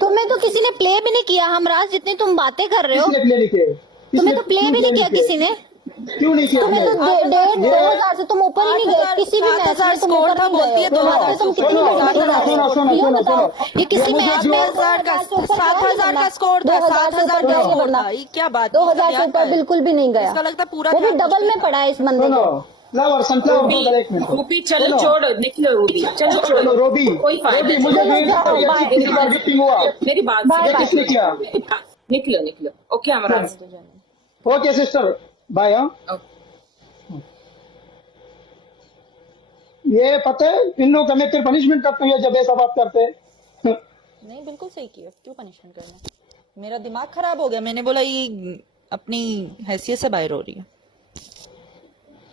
तुम्हें तो किसी ने प्ले भी नहीं किया, हमराज, जितनी तुम बातें कर रहे हो। किसने प्ले नहीं किए? तुम्हें तो प्ले भी नहीं किया किसी ने। क्यों नहीं किया? तुम्हें तो play? 1,500 से तुम ऊपर ही नहीं गए, किसी भी मैच में तुम ऊपर नहीं गए। दो वहाँ पे हजार तुम कितनी बड़ी बड़ी बता रहे हो, ये बताओ, ये किसी मैच में 7,000 का 7,000 का स्कोर था, 2,000 7,000 का का स्कोर वरना था, ये क्या बात? 2,000 से ऊपर बिल्कुल भी नहीं गया। इसका लगता है पूरा वो भी ध्यान डबल में पड़ा है इस बंदे सुनो, को। फ्लावर सनफ्लावर रूबी, होगा, एक मिनट रूबी चलो सुनो, छोड़, निकलो रूबी, चलो चलो छोड़ो, रोबी, कोई फायदा रोबी नहीं। मुझे चलो भी जाओ, ये बाय। किसी बार गिफ्टिंग हुआ, मेरी बात बाय, ये बाय। किसने किया? निकलो निकलो, okay Hamraaz. Okay sister, bye. हाँ, ये पता है इन लोग का मैं फिर पनिशमेंट करते हैं जब ऐसा बात करते हैं। नहीं, बिल्कुल सही किया, क्यों पनिशमेंट करना? मेरा दिमाग खराब हो गया, मैंने बोला ये अपनी हैसियत से बाहर हो रही है।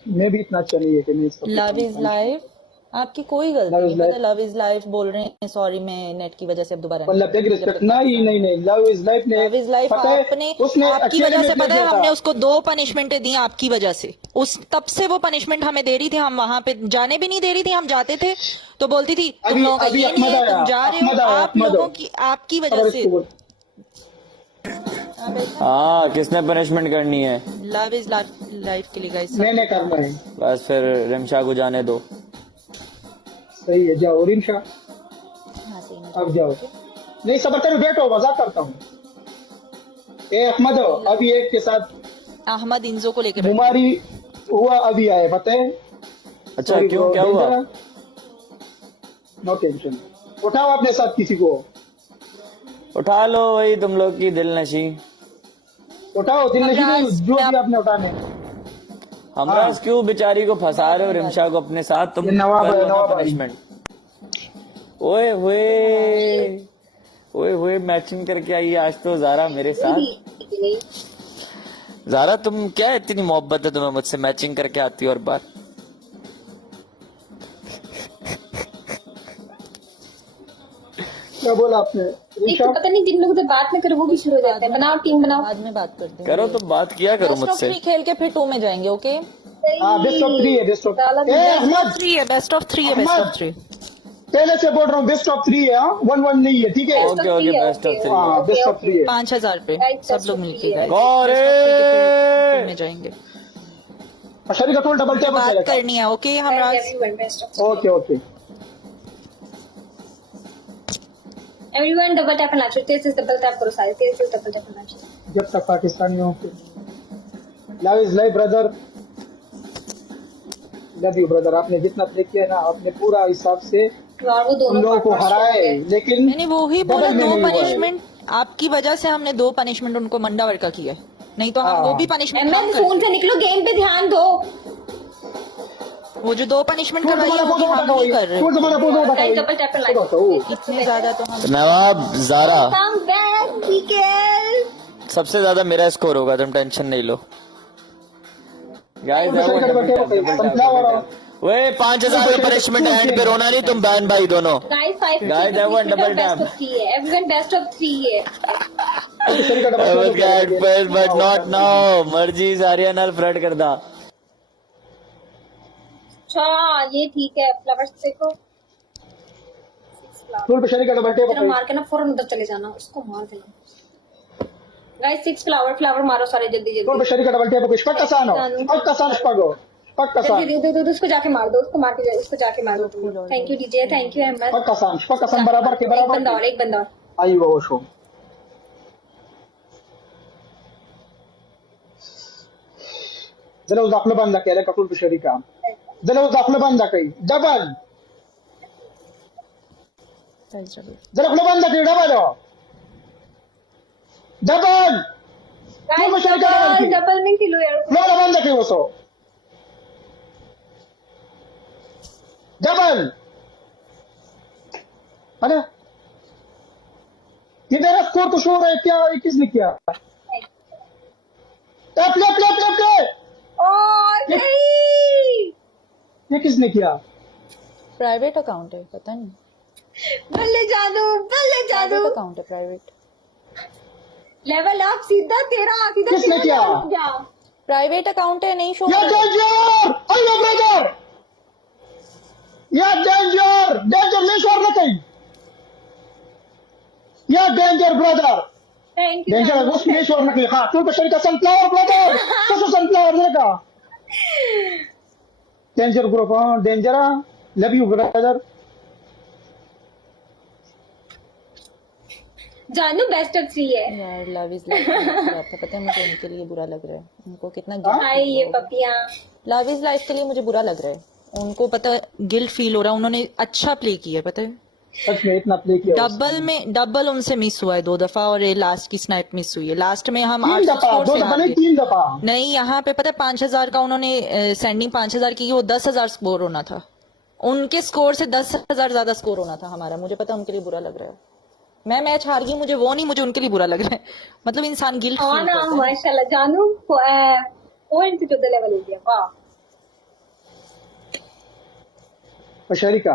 मैं भी इतना अच्छा नहीं है कि मैं इसको लव इज लाइफ, आपकी कोई गलती Love नहीं, is पता life। लव इज लाइफ बोल रहे हैं, सॉरी मैं नेट की वजह से अब दोबारा मतलब बिग रिस्पेक्ट, नहीं लव इज लाइफ ने लव इज लाइफ पता है आपने उसने आपकी अकेले वजह में से, play पता है किया था। हमने उसको 2 पनिशमेंटें दी आपकी वजह से, उस तब से वो पनिशमेंट हमें दे रही थी, हम वहां पे जाने भी नहीं दे रही थी, हम जाते थे तो बोलती थी तुम अभी- लोगों का अभी ये नहीं है, अहमद तुम आया, जा रहे हो, अहमद आया, आप अहमद लोगों आया। की आपकी और वजह से। इसको बोल, हाँ, किसने पनिशमेंट करनी है? लव इज लाइफ के लिए गाइस, मैंने करना है, बस फिर रिमशा को जाने दो। सही है, जाओ रिमशा, अब जाओ। नहीं सबर करो, बैठो, मजाक करता हूँ। ए अहमद, अभी एक के साथ अहमद इंजो को लेके बैठे। बीमारी हुआ, अभी आए, पता है? अच्छा, Sorry क्यों, bro, क्या हुआ? नो टेंशन, उठाओ अपने साथ किसी को, उठा लो, वही तुम लोग की दिल नशी। उठाओ दिल नशी नहीं, हमराज, जो भी आपने उठाने। हमराज क्यों बेचारी को फंसा रहे हो रिमशा को अपने साथ? तुम ये नवाब है, कर लो ना नवाब है। पनिशमेंट। ओए हुए मैचिंग करके आई है आज तो ज़ारा मेरे साथ। ज़ारा तुम क्या इतनी मोहब्बत है तुम्हें मुझसे, मैचिंग करके आती हो हर बार। क्या बोला आपने? एक रिमशा, तो पता नहीं जिन लोगों से बात न करो वो भी शुरू हो जाता है। बनाओ टीम बनाओ। बाद में बात करते हैं, करो तो बात किया करो बेस्ट ऑफ मुझसे। 3 खेल के फिर 2 में जाएंगे, ओके? हाँ बेस्ट ऑफ 3 है, बेस्ट ऑफ अहमद, 3 है, बेस्ट ऑफ 3 है, बेस्ट ऑफ 3। पहले से बोल रहा हूँ बेस्ट ऑफ 3 है, 1-1 नहीं है, ठीक है? Okay okay, best of three. हाँ बेस्ट ऑफ 3 है। 5,000 पे Right, सब best लोग of मिलके three है। guys, गौरे! best of 3 के फिर 2 में जाएंगे, शरीर का थोड़ा डबल टेबल बात चलेगा। करनी है, okay? Hamraaz okay okay, everyone double tap करना चाहिए। तेज से डबल टैप करो सारे, तेज से डबल टैप करना चाहिए। जब तक पाकिस्तानियों के love is life brother, love you brother. आपने जितना प्ले किया ना, आपने पूरा हिसाब से और वो उन दोनों लोगों को partners हराए, हो गए। लेकिन मैंने वो ही बोला, डबल में 2 नहीं हुआ है। पनिशमेंट आपकी वजह से हमने 2 पनिशमेंट उनको मंडावर का किया है, नहीं तो हम हाँ। वो भी पनिशमेंट एमएन फोन से निकलो, गेम पे ध्यान दो। वो जो 2 पनिशमेंट छोड़ करवाई है तुम्हारा वो भी पोजो हम उठाओ, नहीं कर रहे, छोड़ तुम्हारा पोजो गाइस डबल टैप करना चाहिए। इतने ज्यादा तो हम नवाब ज़ारा, कम बैक बीकेल। सबसे ज्यादा मेरा स्कोर होगा, तुम टेंशन नहीं लो। गाइस वे 5,000 का पनिशमेंट एंड पे रोना नहीं तुम बहन भाई दोनों guys 5 Guys, everyone double best tap. Of 3 है एवरीवन बेस्ट ऑफ 3 है शरीक का I was double get first but not now मर्जी सारिया नाल फ्लर्ट कर दा अच्छा ये ठीक है फ्लावर्स देखो 6 फ्लावर टूल पे शरीक का डबल तेरा टेप मार के ना फौरन उधर चले जाना उसको मार देना गाइस 6 फ्लावर मारो सारे जल्दी टूल पे जल्दी शरीक का डबल टेप पक्का सानो पक्का सान पगो पक्का सान जल्दी दो उसको जाके मार दो उसको मार के उसको जाके मार दो thank you DJ thank you Ahmed पक्का सान बराबर के बराबर एक बंदा और आई वो शो जरा उस दाखला बंद केला का टूल पे शरीक का जरा उस दाखला बंद कई डबल जरा खुला बंद कई डबल डबल टूल पे शरीक का डबल की डबल में किलो यार खुला बंद कई वो सो डबल अरे ये मेरा स्कोर तो शो रहा है क्या ये किसने किया प्ले ओ नहीं ये किसने किया प्राइवेट अकाउंट है पता नहीं बल्ले जादू प्राइवेट अकाउंट है प्राइवेट लेवल अप सीधा तेरा किसने किया? जा प्राइवेट अकाउंट है नहीं शो या डेंजर हेलो ब्रदर या डेंजर नहीं छोड़ना कहीं या danger brother thank you danger उसको नहीं छोड़ना कहीं हाँ तू शरीर का सनफ्लावर ब्रदर कैसे सनफ्लावर देगा डेंजर ग्रुप हाँ डेंजर लव यू ब्रदर जानू बेस्ट ऑफ 3 है यार लव इज लाइफ पता है मुझे उनके लिए बुरा लग रहा है उनको कितना हाय ये पपियां लव इज लाइफ के लिए मुझे बुरा लग रहा है उनको पता है गिल्ट फील हो रहा है उन्होंने अच्छा प्ले किया पता है सच में इतना प्ले किया डबल उनसे मिस हुआ है 2 दफा और ये लास्ट की स्नाइप मिस हुई है लास्ट में हम 3 दफा 2 दफा नहीं 3 दफा नहीं यहाँ पे पता है 5,000 का उन्होंने सेंडिंग 5,000 की वो 10,000 स्कोर होना था उनके स्कोर से 10,000 ज्यादा स्कोर होना था हमारा मुझे पता है उनके लिए बुरा लग रहा है मैं मैच हार गई मुझे वो नहीं मुझे उनके लिए बुरा लग रहा है मतलब इंसान गिल्ट हाँ फील ना करता है माशाल्लाह जानू पॉइंट टू द लेवल हो गया वाह पशरिका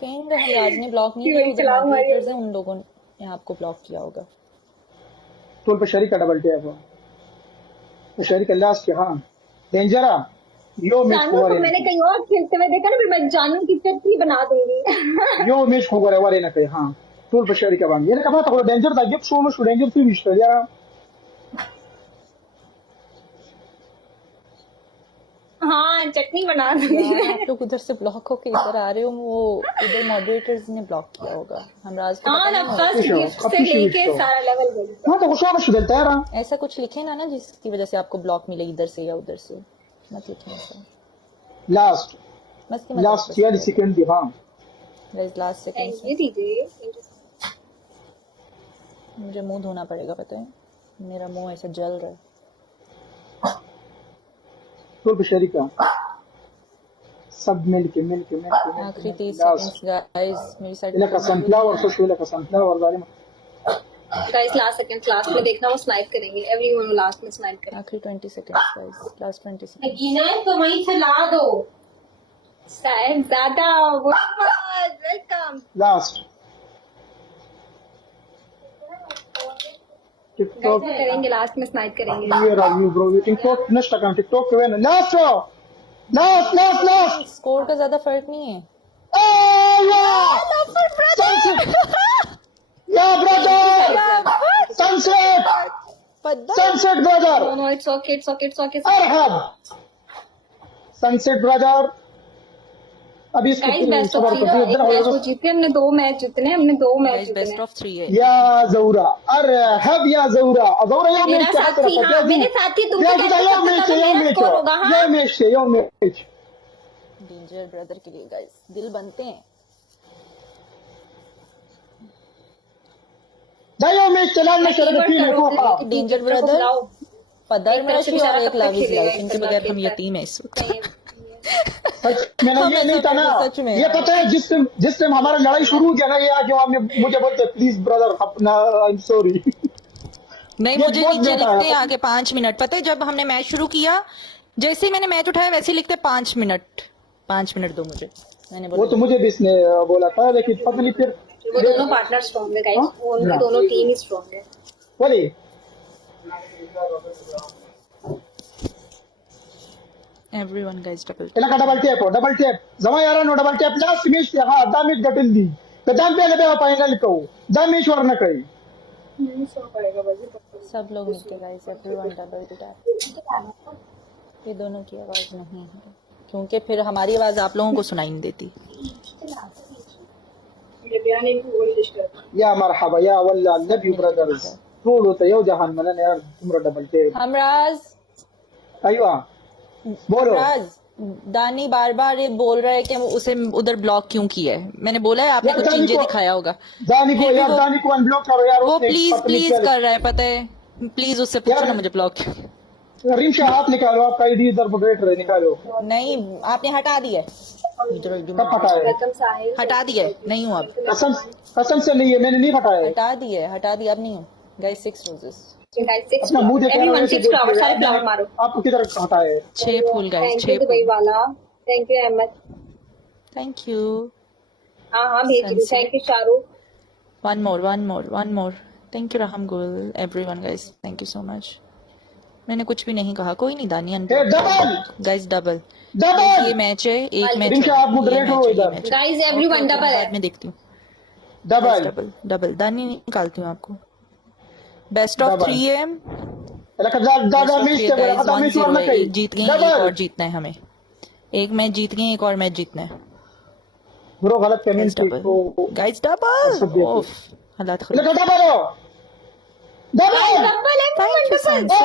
किंग हमराज ने ब्लॉक नहीं क्यों किया इस्लाम जो वाले? moderators हैं, उन लोगों ने आपको ब्लॉक किया होगा टोल पशरिका डबल टेप पशरिका लास्ट हाँ डेंजरा यो मैच जानू को मैंने कहीं और खेलते हुए देखा ना फिर मैं जानू की चटनी बना दूंगी यो मैच को gore ware na kai हाँ टोल पशरिका बांग ये कहा था डेंजर था गिफ्ट शो में डेंजर फिर मिस्टर यार हाँ चटनी बना दूंगी यार, आप लोग उधर से ब्लॉक होके इधर आ रहे हो वो उधर मॉडरेटर्स ने ब्लॉक किया होगा हमराज को हाँ पता ना नहीं होगा। फर्स्ट गिफ्ट से लेके सारा लेवल बोली हाँ तो खुश होना शुरू तैयार ऐसा कुछ लिखे ना जिसकी वजह से आपको ब्लॉक मिले इधर से या उधर से मत लिखें ऐसा लास्ट बस की लास्ट यार सेकंड दी हाँ guys last thank second you दीजिए मुझे मुंह धोना पड़ेगा पता है मेरा मुंह ऐसा जल रहा है टोल पशरिका सब मिलके आखिरी 30 सेकंड्स गाइस मेरी साइड इला का सनफ्लावर सो शो इला का सनफ्लावर जालिम गाइस लास्ट में देखना वो स्नाइप करेंगे एवरीवन लास्ट में स्नाइप करेंगे आखिरी 20 सेकंड्स गाइस लास्ट 20 सेकंड्स गिना तो वहीं से ला दो साहब ज्यादा वेलकम लास्ट टिकटॉक करेंगे लास्ट में स्नाइप करेंगे Where are you, bro? You TikTok next account. TikTok के वेन last. स्कोर का ज्यादा फर्क नहीं है Oh yeah. Yeah, brother. Sunset brother. No it's okay Arhab. Sunset brother. अभी इसको गाइस बेस्ट ऑफ 3 इधर हो मैच जीते हमने 2 मैच जीतने हमने 2 मैच गाइस बेस्ट जीतने ऑफ 3 है या ज़ौरा अरहब या ज़ौरा या मेरा साथी हाँ मेरे साथी तुमको कैसे यो मैच डेंजर ब्रदर के लिए गाइस दिल बनते हैं जाओ मैच चलाने से टीम को हां डेंजर ब्रदर पदर में रशी और एक लव इज लाइफ इनके बगैर हम यतीम है इस वक्त सच मैंने ये नहीं था ना सच में। ये पता है जिस टाइम हमारा लड़ाई शुरू हो गया ना ये आके आपने मुझे बोलते प्लीज ब्रदर अपना आई एम सॉरी नहीं ये मुझे बहुत नीचे ज्यादा लिखते है। आगे 5 मिनट पता है जब हमने मैच शुरू किया जैसे ही मैंने मैच उठाया वैसे ही लिखते 5 मिनट 5 मिनट दो मुझे, मैंने वो बोला तो मुझे भी इसने बोला था, लेकिन पता नहीं फिर वो दोनों पार्टनर स्ट्रॉन्ग है गाइस, वो उनकी दोनों टीम ही स्ट्रॉन्ग है. बोली everyone guys double. त्याला का डबल टॅप जमा यार no double tap last match हा दामिक गटल दी तर दाम पे लगे फाइनल को दामेश वर न काही सब लोग मिलके गाइस everyone double tap. ये दोनों की आवाज नहीं है क्योंकि फिर हमारी आवाज आप लोगों को सुनाई नहीं देती. या मरहबा या वल्ला लव यू ब्रदर्स रोल होता यो जहान मनन यार तुम्हारा डबल टैप हमराज अयवा बोलो राज दानी बार बार ये बोल रहा है कि वो उसे उधर ब्लॉक क्यों किया है. मैंने बोला है आपने यार, कुछ दानी चीजें को- दिखाया होगा. दानी को फिर भी यार वो- दानी को अनब्लॉक करो यार वो उसने प्लीज पता नहीं प्लीज क्या- कर रहा है, पता है. प्लीज उससे पूछो यार- ना मुझे ब्लॉक क्यों. रिंशा हाथ निकालो आपका आईडी इधर बैठ रहे निकालो नहीं आपने हटा दिया है. कब हटाया वेलकम साहिल. हटा दिया है, नहीं हूँ अब. कसम से नहीं है मैंने नहीं हटाया हटा दिया है, हटा दिया, अब नहीं हूँ. गाइस 6 रोजेस, गाइस 6 अपना मुंह देखा एवरीवन 6 फ्लावर, सारे फ्लावर मारो. आपको किधर हटाया 6 फूल गाइस, थैंक 6 यू दुबई फूल. वाला, thank you Ahmed. Thank you. हाँ भेज दी. Sunset. Thank you Shahrukh. one more. Thank you Raham Gul, everyone guys, thank you so much. मैंने कुछ भी नहीं कहा. कोई नहीं दानियान ए, डबल! Guys double. डबल ये मैच है, एक मैच रिंशा, आप moderate हो इधर. गाइस एवरीवन डबल है. बाद में देखती हूँ. डबल डबल दानी निकालती हूँ आपको. Best of double. 3am. दादा मिस के बोला दादा मिस वर न काही एक जीत गए, एक और जीतना है हमें. एक मैच जीत गए, एक और मैच जीतना है. ब्रो गलत कमेंट गाइस डबल. सब देखो. ओफ हालात खराब. लगा डबल डबल डबल है. थैंक यू ओ सनसेट.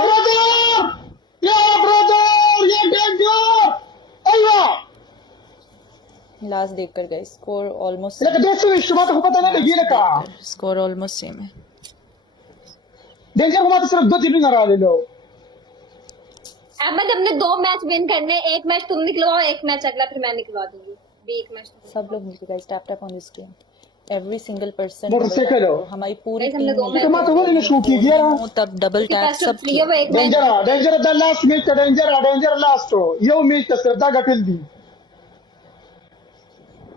ब्रदर ये डेंजर अयवा लास्ट देखकर गाइस स्कोर ऑलमोस्ट लगा देसी विश्व को पता नहीं ये लगा स्कोर ऑलमोस्ट सेम है. डेंजर को मत सिर्फ 2-3 रन ले लो अहमद हमने 2 मैच विन करने, एक मैच तुम निकलवाओ, एक मैच अगला फिर मैं निकलवा दूंगी. भी एक मैच सब लोग मिलकर guys tap tap on the screen. Every single person motorcycle हो. हमारी पूरी Guys, हमने टीम 2 तो मत बोले शू की गया तब डबल टैप सब प्रिय वो एक match danger the last match का डेंजर लास्ट हो यो मैच का श्रद्धा गटिल दी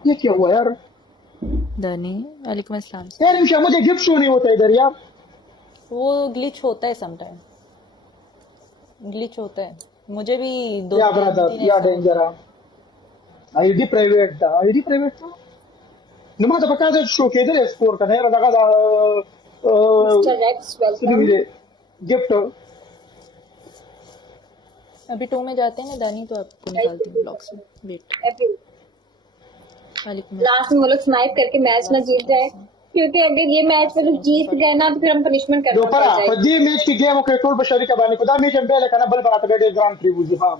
ये क्या हुआ यार दानी वालेकुम अस्सलाम. यार इनशा मुझे गिफ्ट शो नहीं होता इधर यार वो ग्लिच होता है समटाइम, ग्लिच होता है. मुझे भी दो या ब्रदर या डेंजर आईडी प्राइवेट था नमाज पका दे शो के इधर स्कोर का है लगा मिस्टर रेक्स वेलकम. मुझे गिफ्ट अभी 2 में जाते हैं ना दानी, तो आपको निकालती हूँ ब्लॉक्स में. वेट वालेकुम. लास्ट में वो लोग स्नाइप करके मैच ना जीत जाए, क्योंकि अगर ये मैच में लोग जीत गए ना तो फिर हम पनिशमेंट करना पड़ दोपहर जाएगी. फजी मैच की गेम ओके टोल बशरी का बानी खुदा मैच एमबेले का बल बरात गए ग्रांड प्री बुझी हां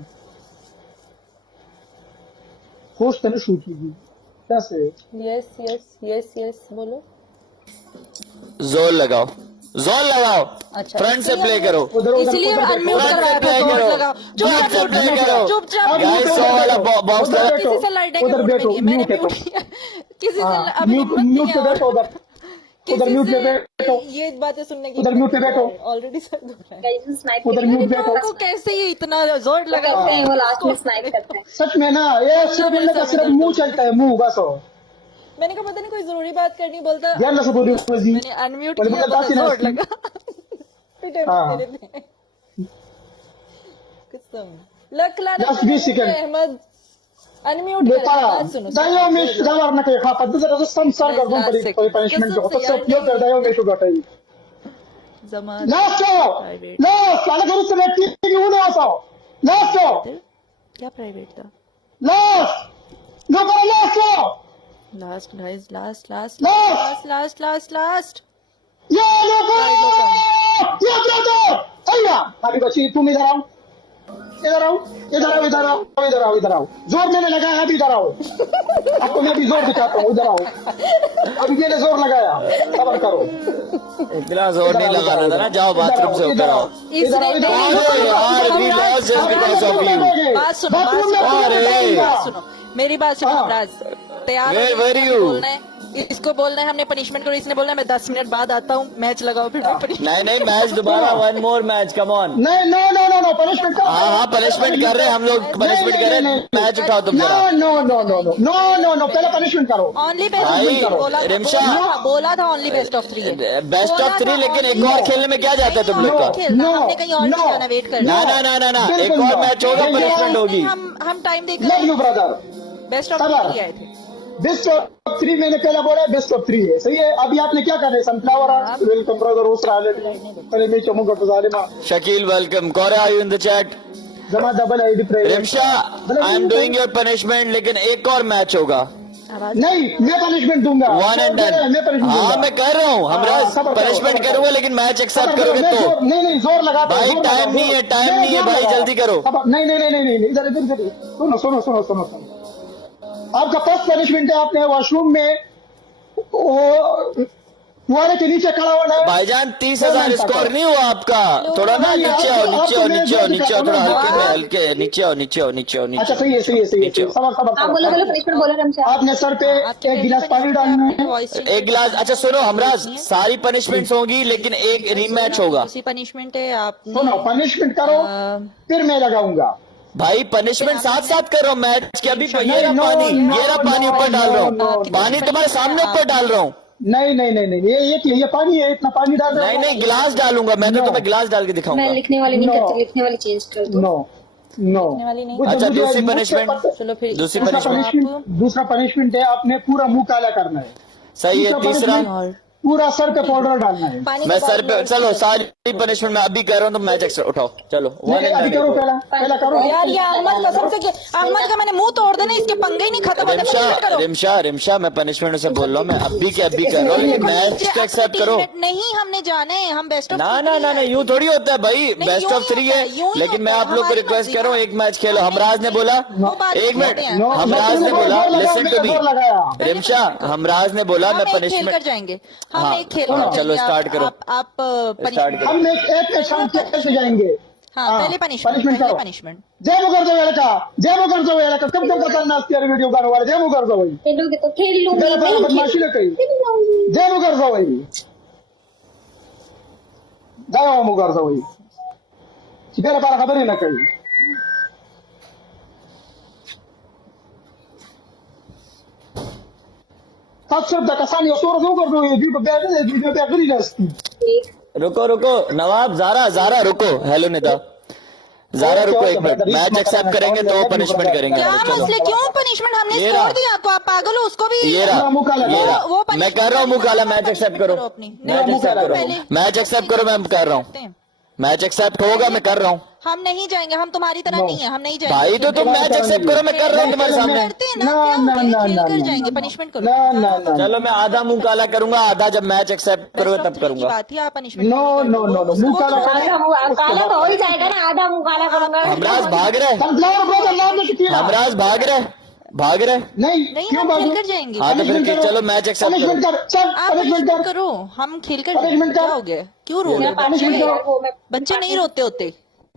होस्ट ने शूट की कैसे यस बोलो. जोर लगाओ. अच्छा. फ्रंट से प्ले करो. उधर इसलिए अनम्यूट फ्रंट करवाया से था. प्ले जोर करो. लगाओ. फ्रंट से प्ले करो. चुपचाप गाइस 100 वाला बॉक्स उधर लगा. किसी से लड़ने के उधर मूड में बैठो, नहीं है. मैंने म्यूट है म्यूट किया. किसी से अभी म्यूट हिम्मत नहीं म्यूट पे है बैठो उधर उधर म्यूट पे बैठो ये बातें सुनने की. उधर म्यूट पे बैठो ऑलरेडी सर दुख रहा है. गाइस स्नाइप उधर म्यूट बैठो को कैसे ये इतना जोर लगा करते हैं, वो लास्ट में स्नाइप करते हैं. सच में ना ये सिर्फ इन का सिर्फ मुंह चलता है मुंह बस हो मैंने कहा पता नहीं कोई जरूरी बात करनी, बोलता ध्यान से बोलियो फजी मैंने अनम्यूट बोले किया, बोले बात ही बोलता ना जोर लगा. पिटे हाँ. मेरे पे. कसम लक लाना. Just 20 seconds. अहमद अनम्यूट कर. लेता बात सुनो. दायो में गलर ना के खा पद जरा संसार कर दूं पर पनिशमेंट को तो सब यो कर दायो में शुगर है जमान लास्ट लास्ट वाला करो से बैठी की होने आसा लास्ट क्या प्राइवेट था. लास्ट नो पर last last guys last last Last. Last last last. ये लोगो ये ब्रदर अय्या अभी बच्ची तुम इधर आओ इधर आओ जोर मैंने लगाया अभी इधर आओ आपको मैं भी जोर दिखाता हूँ इधर आओ अभी मैंने जोर लगाया सबर करो इतना जोर नहीं लगाना था ना. जाओ बाथरूम से होकर आओ. अरे यार we lost just because of you. बात सुनो, बाथरूम में अरे. बात सुनो, मेरी बात सुनो. हाँ. राज तैयार Where हो were गए, you? बोलना है इसको बोलना है हमने पनिशमेंट करो, इसने बोलना है मैं 10 मिनट बाद आता हूँ, मैच लगाओ फिर मैं punishment- नहीं नहीं मैच दोबारा, one more match, come on. नहीं no no no no punishment करो। हाँ हाँ पनिशमेंट कर रहे हैं हम लोग, पनिशमेंट कर रहे हैं, मैच उठाओ तुम नो जरा। No no no no no no no पहले पनिशमेंट करो। ओनली बेस्ट भाई, रिमशा। बोला था ओनली बेस्ट ऑफ 3 है, बेस्ट ऑफ 3, लेकिन एक और खेलने में क्या जाता है तुम लोग का? खेलना No, हमने कहीं और नहीं no. जाना, वेट ना करना ना ना ना ना, एक बिल्कुल और no. मैच होगा, नहीं, पनिशमेंट होगी। हम टाइम लव देकर यू ब्रदर। बेस्ट ऑफ सबर। 3 आए थे। बेस्ट ऑफ 3 मैंने पहला बोला, बेस्ट ऑफ 3 है, सही है। अभी आपने क्या कर रहे? सनफ्लावर वेलकम ब्रदर उस पहले मैं चमूंगा तो जालिमा शकील वेलकम, कोरा are you in the chat? जमा double ID private. Rimsha I am doing your punishment, लेकिन एक और मैच होगा, नहीं मैं पनिशमेंट दूंगा। One and done. मैं पनिशमेंट हाँ दूंगा। मैं कह रहा हूँ, हम हाँ, सबर करो, पनिशमेंट सबर करो। करूंगा, लेकिन मैच एक्सेप्ट सबर करो, करोगे मैं तो। जोर- नहीं नहीं जोर लगा भाई, टाइम नहीं है, टाइम नहीं है भाई, जल्दी करो। नहीं नहीं नहीं नहीं नहीं इधर इधर इधर सुनो सुनो सुनो सुनो सुनो। आपका फर्स्ट पनिशमेंट है, आपने वॉशरूम में वो फुहारे के नीचे खड़ा होना है। भाईजान 30,000 स्कोर नहीं हुआ आपका, थोड़ा ना नहीं, नीचे आओ, आपको- नीचे आओ, आपको नीचे आओ, मैं नीचे आओ, थोड़ा दिखाता हल्के में, हूँ। हल्के, नीचे आओ, नीचे आओ, नीचे आओ, अच्छा नीचे सही है सही है सही है नीचे आओ। सबर सबर हाँ बोलो सबर। बोलो पनिशमेंट बोलो रमशा। आपने सर पे एक गिलास पानी डालना है। एक गिलास, अच्छा सुनो हमराज, सारी पनिशमेंट्स होगी, लेकिन एक रीमैच होगा। उसी पनिशमेंट है आप सुनो पनिशमेंट करो फिर मैं लगाऊंगा। भाई पनिशमेंट साथ साथ कर रहा हूँ मैच के, अभी ये रहा नो, पानी, नो, ये रहा पानी नो, ऊपर डाल रहा नो, हूँ, नो, पानी तुम्हारे सामने ऊपर डाल रहा हूँ। नहीं नहीं नहीं नहीं ये पानी है, इतना पानी डाल रहा नहीं हूँ। नहीं गिलास डालूंगा मैं, तो No. तुम्हें गिलास डाल के मैं दिखाऊंगा। लिखने वाली नहीं No. करती, लिखने वाली चेंज कर दो। नो नो वाली नहीं। अच्छा मुझे- दूसरी मुझे- पनिशमेंट, चलो फिर दूसरी दूसरा पनिशमेंट पनिशमेंट दूसरा पनिशमेंट है, आपने पूरा मुंह काला करना है। सही है। दूसरा तीसरा punishment, पूरा सर पे पाउडर डालना है। पानी मैं के सर बाद पे, चलो सारी पनिशमेंट मैं अभी कर रहा हूँ, तो मैच एक्स्ट्रा उठाओ, चलो वन नहीं, अभी एंड करो डन। पहला करो यार ये अहमद कसम से कि अहमद का मैंने मुंह तोड़ देना, इसके पंगे ही नहीं खत्म होते। रिमशा punishment करो। रिमशा रिमशा, मैं पनिशमेंट से बोल रहा हूँ, मैं अभी के अभी कर रहा हूँ, लेकिन मैच मुझे को एक्सेप्ट करो। नहीं हमने जाने हैं, हम बेस्ट ऑफ ना ना ना ना, यूं थोड़ी होता है भाई, बेस्ट यूं ऑफ ही 3 होता है, है, यूं ही लेकिन मैं होता है, आप लोग को हमारी रिक्वेस्ट मर्जी कर रहा हूँ, का। एक मैच खेलो। हमराज ने बोला, एक मिनट, नो, हमराज ने नो, बोला, जोर लगाओ, लिसन टू मैंने जोर लगाया। मी, रिमशा हमराज ने बोला मैं हम एक खेल कर पनिशमेंट, जाएंगे, हम हाँ, एक खेल हाँ, कर चलो, जाएंगे। start करो। आप स्टार्ट करो। हम एक शाम कैसे जाएंगे? हाँ पहले पनिशमेंट, करो। पहले पनिशमेंट। जय मुगर कब कब करता नाचती यार वीडियो बनाने वाले। जय मुगर जाओ भाई, खेलोगे तो खेल लूंगी, मेरा नहीं बदमाशी खेल- न कही। खेल लूंगी। जय मुगर जाओ भाई, जाओ मुगर जाओ भाई, मेरा बारा खबर ही न कही। सात कसानी और सोर कर दो, ये वीडियो पे अगली नस्ती। एक रुको रुको नवाब, जारा जारा रुको, हेलो निदा, जारा रुको एक मिनट, मैच एक्सेप्ट करेंगे तो पनिशमेंट करेंगे। क्या चलो मसले, क्यों पनिशमेंट? हमने ये स्कोर रहा। दिया आपको, आप पागल हो, उसको भी ये रहा, मुंह काला ये करो। रहा। वो punishment मैं कर रहा हूँ मुंह काला, मैच एक्सेप्ट करो, अपनी। मैच मुंह एक्सेप्ट काला करो, पहले- मैच एक्सेप्ट करो, मैं कर रहा हूँ, मैच एक्सेप्ट होगा, मैं कर रहा हूँ। हम नहीं जाएंगे, हम तुम्हारी तरह नहीं है, हम नहीं जाएंगे। भाई तो तुम मैच एक्सेप्ट करो, मैं कर रहा हूँ तुम्हारे सामने। करते हैं ना, क्या हो गया? खेल कर जाएंगे, पनिशमेंट करो। ना चलो मैं आधा मुंह काला करूंगा, आधा जब मैच एक्सेप्ट करोगे तब की करूंगा। बात ही आप punishment no no no no मुंह काला आधा मुंह काला तो हो ही जाएगा ना, आधा मुंह काला करूंगा। हमराज भाग रहे, सनफ्लावर ब्रदर नाम नहीं किया। हमराज भाग रहे, भाग रहे। नहीं नहीं, क्यों हम बाबू? खेल कर जाएंगे। हाँ तो फिर चलो मैच एक्सेप्ट पनिशमेंट करो। कर, चल आप पनिशमेंट पनिशमेंट कर। करो, हम खेल कर Punishment क्या कर। हो गया? क्यों रो रहे मैं हो? पानी punishment में करो। वो मैं बच्चे नहीं रोते होते।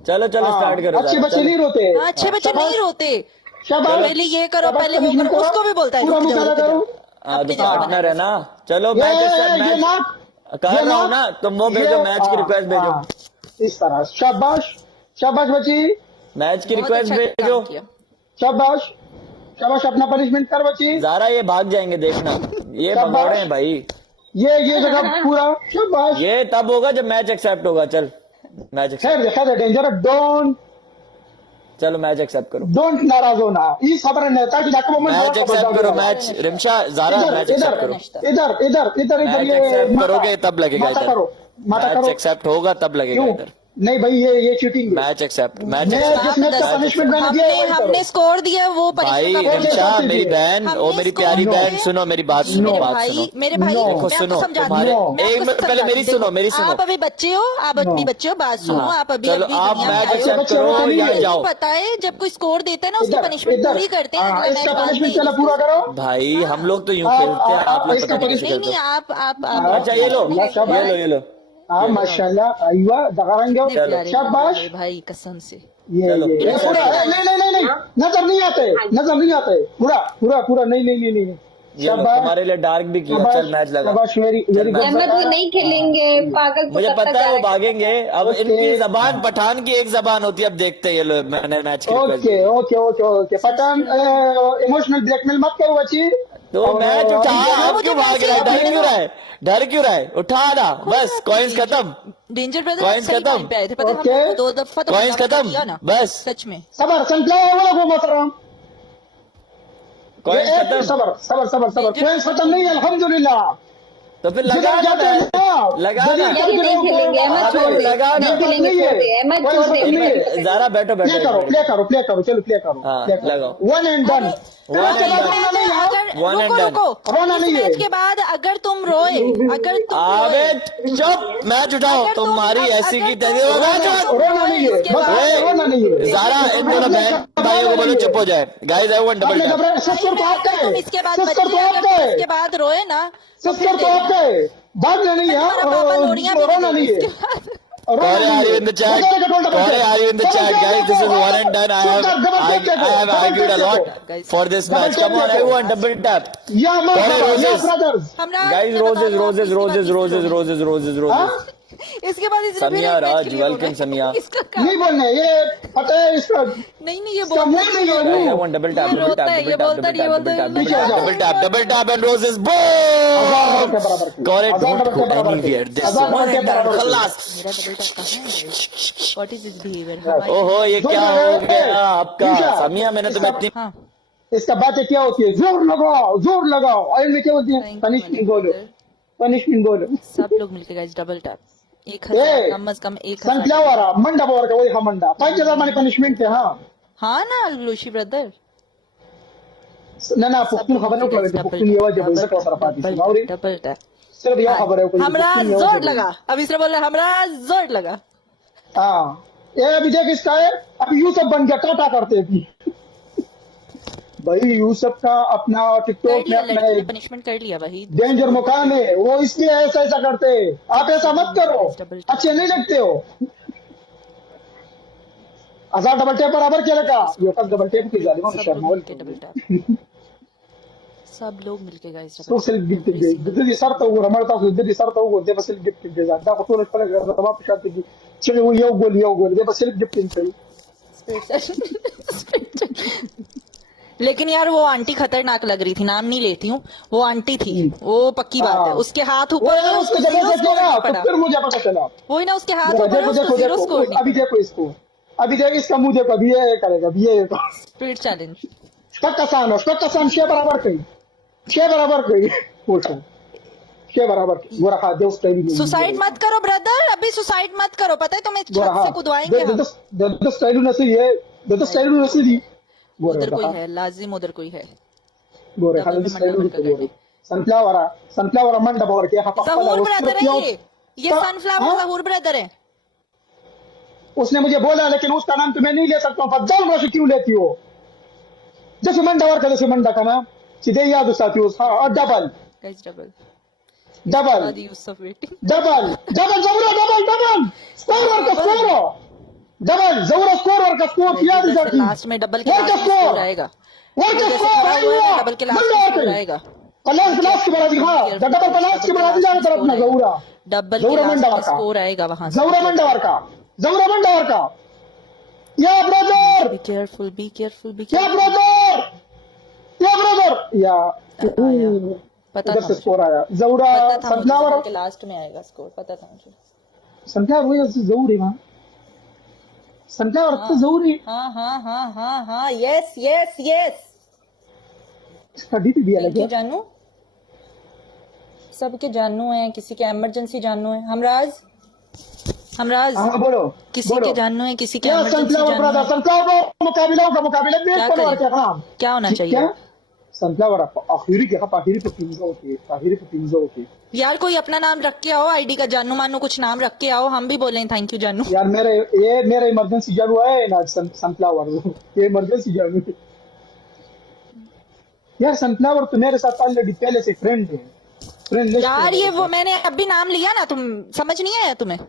चलो चलो स्टार्ट करो। अच्छे जारा, बच्चे चलो। नहीं रोते। हाँ, अच्छे बच्चे नहीं रोते। शाबाश। पहले ये करो, शाबाश, पहले वो punishment करो, उसको भी बोलता है पूरा रुक मुंह जाओ, काला रुक जाओ। करो। हाँ तो अपनी जगह पार्टनर है ना, चलो ये मैच ये मैच नाक कर रहा हूँ ना, तुम वो भेजो, मैच की रिक्वेस्ट भेजो, हाँ, इस तरह। शाबाश शाबाश बच्ची, मैच की बहुत रिक्वेस्ट अच्छा काम भेजो। किया। शाबाश शाबाश, अपना पनिशमेंट कर बच्ची। जारा ये भाग जाएंगे, देखना, ये शाबाश। भगौड़े हैं भाई, ये जगह पूरा। शाबाश। ये तब होगा जब मैच एक्सेप्ट होगा। चल मैच एक्सेप्ट, खैर डेंजर, चलो मैच एक्सेप्ट करो, डोंट नाराज होना। इस खबर है ताकि जाके मैच एक्सेप्ट करो, मैच रिमशा जारा मैच एक्सेप्ट करो, इधर मैच ये एक्सेप्ट माता- करोगे तब लगेगा माता इधर, करो, माता मैच करो। एक्सेप्ट होगा तब लगेगा क्यों? इधर, नहीं भाई ये चीटिंग है। मैच एक्सेप्ट, मैच मैं एक्सेप्ट। जिस मैच का पनिशमेंट मैंने दिया है वही हमने करो। स्कोर दिया, वो भाई punishment का रिमशा बोल मेरी दीजिए। बहन, ओ हमने मेरी स्कोर प्यारी दिया बहन, है। सुनो मेरी बात, सुनो मेरे बात भाई, सुनो, मेरे भाई, No. मैं देखो आपको सुनो, समझाती हूँ, तुम्हारे मैं एक आपको मिनट पहले मेरी समझाती हूँ। सुनो, मेरी सुनो। आप अभी बच्चे हो, आप अभी बच्चे हो, बात सुनो, हाँ, आप अभी चलो अभी आप दुनिया में मैच आए हो। एक्सेप्ट करो या जाओ। पता है जब कोई स्कोर देता है ना, उसकी इधर, पनिशमेंट इधर। पूरी करते हैं, हाँ, अगला इसका मैच बाद पनिशमेंट में। चला पूरा करो। भाई हम लोग तो यूं आप- खेलते हैं, आप लोग इसका पता नहीं कैसे नहीं खेलते नहीं, हो। आप अच्छा ये लो, ये लो, ये लो, हाँ माशाल्लाह, अय्वा दगारेंगे। प्यारे शाबाश भाई, कसम से चलो, ये पूरा नहीं नजर नहीं आते, नजर नहीं आते, पूरा पूरा पूरा नहीं ये लो, तुम्हारे लिए डार्क भी किया। चल मैच लगा। शाबाश, वेरी चल, मैं- अहमद वो नहीं खेलेंगे पागल तो मुझे कब तक पता है वो जाएगा? भागेंगे। अब ओके। इनकी जबान पठान की एक जबान होती है। अब देखते हैं ये लोग। मैंने मैच की request ओके दी। Okay okay okay Pathan emotional blackmail मत करो बच्ची। तो और, मैच उठा। अब मुझे क्यों भाग पैसे रहा है? डर दे क्यों दो। रहा है? डर क्यों रहा है? उठा ना बस। कॉइन्स खत्म। डेंजर ब्रदर Coins सही खत्म। टाइम पे आए थे, पता है ओके। हमने 2 दफा तो Coins मुकाबला खत्म। किया ना बस। सच में। सबर सनफ्लावर वाला वो मोहतरम। कॉइन्स खत्म। सबर सबर सबर सबर कोई खत्म नहीं है अल्हम्दुलिल्लाह। तो फिर लगा जिधर ना जाते हैं मैच। ना, लगा जिधर ना। नहीं, जाते नहीं हैं खेलेंगे, वो- अहमद छोड़ दे। लगा ना। नहीं खेलेंगे, नहीं है। छोड़ दे, अहमद कोई छोड़ दे। खत्म नहीं है। ज़ारा बैठो प्ले बैठो। करो चलो हाँ, लगाओ। One and done. One and done. अगर One and रुको done. रुको रोना इस नहीं है। मैच के बाद अगर तुम रोए अगर तुम आबे रोए चुप। मैच उठाओ। अगर तुम्हारी तुम- ऐसी की अगर तैसी। तुम- मैच अगर उठाओ। तुम रोना नहीं है, इसके बस बाद- रोना नहीं है। ज़ारा इन दोनों बहन भाइयों को बोलो चुप हो जाए। गाइस आई वांट डबल आपने टैप। घबराया, सिस्टर तो आपका तुम है, इसके बाद सिस्टर बच्चे तो अगर आपका तुम है, इसके बाद रोए ना तो सिस्टर तो फिर आपका है, भागना नहीं है, तुम्हारा पापा लोरियां भी रोना नहीं है। इसके बाद रोना Kore, नहीं are you है। in the chat? बचाने का toll double Kore, tap. are you in the double chat? Tap Guys, this is देखो, one and done. I have double tap देखो, argued a double lot tap देखो। for this match. Come on, everyone, double tap. या Kore, मरहबा, या roses. Brothers. हमरा Guys, roses, roses, roses, roses, roses, roses, हाँ? roses. इसके बाद इसने फिर समिया एक मैच राज, के लिए welcome रोना है। समिया। इसका क्या- नहीं बोलना है, ये पता है इसका नहीं नहीं ये इसका बोलता मुंह नहीं है, Guys, I मुंह। want double tap, ये double रोता tap, है, double ये tap, बोलता double है, ये tap, बोलता double है, tap, नीचे आ जाओ। double tap, and roses. हजार Boom! डबल के बराबर की। Kore, हजार don't डबल go के बराबर की। anywhere. This हजार one डबल के and done. बराबर की। खल्लास. मेरा डबल टैप कहाँ है? What is this behaviour? ओहो, ये क्या हो गया आपका? निशा, समिया, मैंने तुम्हें इतनी हाँ इसका बातें क्या होती है? जोर लगाओ और इनमें क्या होती है? Thank you, पनिशमेंट my बोलो, brother. पनिशमेंट बोलो। सब लोग मिलके गाइस डबल टैप 1000 कम से कम 1000 सनफ्लावर मंडा बोर का वही हाँ मंडा 5000 माने पनिशमेंट है। हाँ हाँ ना लूशी ब्रदर ना ना पुख्तून खबर नहीं पड़े पुख्तून ये वजह से कौन सा पाती है और डबल टैप सिर्फ ये खबर है कोई हमरा पुख्तून ये जोर वजह। लगा अब इसने बोला हमरा जोर लगा हाँ ये अभी देख इसका है अभी यूसुफ बन गया टाटा करते अभी भाई यूसुफ का अपना कर टिकटॉक में लिया अपना लड़की ने एक पनिशमेंट कर लिया वही डेंजर मुकाम है वो इसलिए ऐसा करते हैं। आप ऐसा मत करो अच्छे नहीं लगते हो। हजार डबल टेप बराबर क्या लगा ये कस डबल टेप की जालिम सब शर्मा लोग बोल मिलके डबल टैप सब लोग मिलके गाइस तो सेल्फ गिफ्ट दे दे सरता वो रमलता को दे सरता वो दे बस सेल्फ गिफ्ट दे da ko tole kala ga da ba fi shati ce wo yau gol dे बस सेल्फ गिफ्ट दे लेकिन यार वो आंटी खतरनाक लग रही थी नाम नहीं लेती हूँ वो आंटी थी वो पक्की बात है हाँ। उसके हाथ वो ऊपर है, उसको उसको जब zero से score किया नहीं तो पड़ा फिर मुझे पता चला वही ना उसके हाथ ऊपर है, देखो उसको zero score नहीं अभी देखो इसको अभी देख इसका मुंह देखो अभी ये करेगा अभी ये स्पीड चैलेंज कक्का छह बराबर कही बोलता छह बराबर गोरा खा दे उसका भी सुसाइड मत करो ब्रदर अभी सुसाइड मत करो पता है तुम्हें गोरा छत से कुदवाएंगे हम दे स्टाइल नसी ये दे स्टाइल नसी दी उधर कोई गोरे है लाजिम उधर कोई है गोरे डबल खाली में स्टाइल मंडा नसी गोरे सनफ्लावर मंडा बोल के हा जहूर ब्रदर है ये सनफ्लावर जहूर ब्रदर है उसने मुझे बोला लेकिन उसका नाम तुम्हें नहीं ले सकता हूँ फज्जल रोशी क्यों लेती हो जैसे मंडा का नाम सीधे याद उसाती हो हाँ और double guys double double Yusuf waiting double score work score double जरूर स्कोर वर्क स्कोर याद रखी लास्ट में डबल के वर्क लास्ट स्कोर स्कोर आएगा वर्क जैसे स्कोर खड़ा हुआ है डबल के लास्ट स्कोर आएगा प्लस की बड़ा दिखा डबल प्लस की बड़ा दिखा तरफ ना जरूरा डबल के जरूरा मंडा लास्ट का स्कोर आएगा वहां से जरूरा मंडा का या ब्रदर बी केयरफुल या ब्रदर या पता इधर था से मुझे स्कोर आया जरूरा पता था मुझे सनफ्लावर डबल के लास्ट में आएगा स्कोर पता था मुझे सनफ्लावर वही जरूरी वहाँ सनफ्लावर तो जरूरी हाँ यस इसका डीपी भी अलग है जानू सबके जानू है किसी के इमरजेंसी जानू है हमराज हाँ बोलो किसी बोलो के जानू है किसी के क्या इमरजेंसी सनफ्लावर जानू ब्रदर है सनफ्लावर मुकाबला देश क्या को करें? क्या काम क्या होना क्या चाहिए सनफ्लावर आखिरी के आखिरी पे पिंजो के यार कोई अपना नाम रख के आओ आईडी का जानू मानू कुछ नाम रख के आओ हम भी बोले थैंक यू जानू यार मेरा इमरजेंसी जानू है ना सनफ्लावर ये इमरजेंसी जानू है। यार सनफ्लावर तो मेरे साथ ऑलरेडी पहले से फ्रेंड है यार ये वो मैंने अभी नाम लिया ना तुम समझ नहीं आया तुम्हें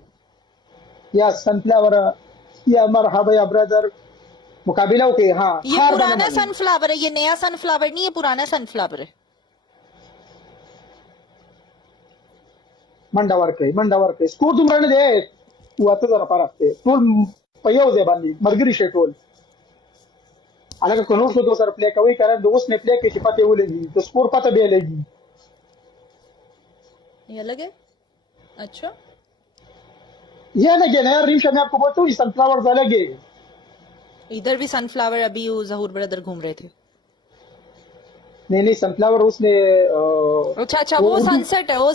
यार सनफ्लावर या मरहबा या ब्रदर, मुकाबिला ओके। हाँ, ये हार पुराना बना सनफ्लावर है, ये नया सनफ्लावर नहीं है, पुराना सनफ्लावर है। मंडावर के स्कूल तुम रहने दे, तू आते जरा पार आते टोल पहिया दे बानी मरगिरी शे टोल अलग कनूर से दो सर प्ले कवई करें दो उसने प्ले के शिपाते बोलेगी तो स्कोर पता भी लेगी। ये अलग है, अच्छा ये अलग है ना यार रिमशा, मैं आपको बोलता हूँ सनफ्लावर अलग है। इधर भी सनफ्लावर, अभी वो जहूर ब्रदर घूम रहे थे। नहीं सनफ्लावर उसने अच्छा अच्छा, वो सनसेट है, वो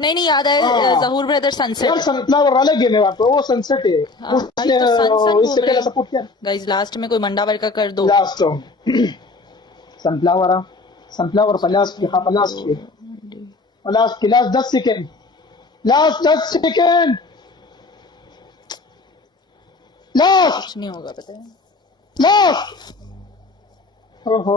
नहीं याद है, जहूर ब्रदर यार सनसेट। सनफ्लावर अलग है मेरे वहाँ पे, वो सनसेट है। हाँ, उसने तो sunset इससे बोल पहले रहे सपोर्ट किया गाइस, लास्ट में कोई मंडावर का कर दो। लास्ट सनफ्लावर पलास की, हाँ पलास की last 10 second, last 10 second, last कुछ नहीं होगा पता है। लास्ट। ओहो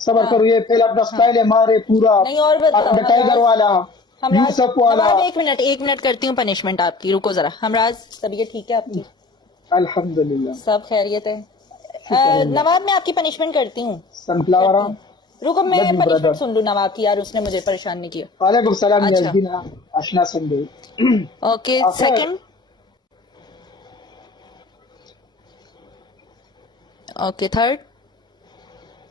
सबर करो, ये पहले अपना स्टाइल है मारे पूरा नहीं और बताओ, टाइगर वाला यूसुफ वाला। एक मिनट करती हूँ पनिशमेंट आपकी, रुको जरा। हमराज तबीयत ठीक है आपकी? अल्हम्दुलिल्लाह सब खैरियत है। नवाब मैं आपकी पनिशमेंट करती हूँ। सनफ्लावर रुको मैं Love you, पनिशमेंट brother. सुन लूँ नवाब की, यार उसने मुझे परेशान नहीं किया। वालेकुम सलाम अच्छा। याजबीना आशना Sunday. Okay Okay. Second, okay third,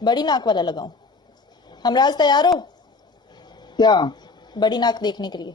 बड़ी नाक वाला लगाऊं? हमराज तैयार हो क्या बड़ी नाक देखने के लिए?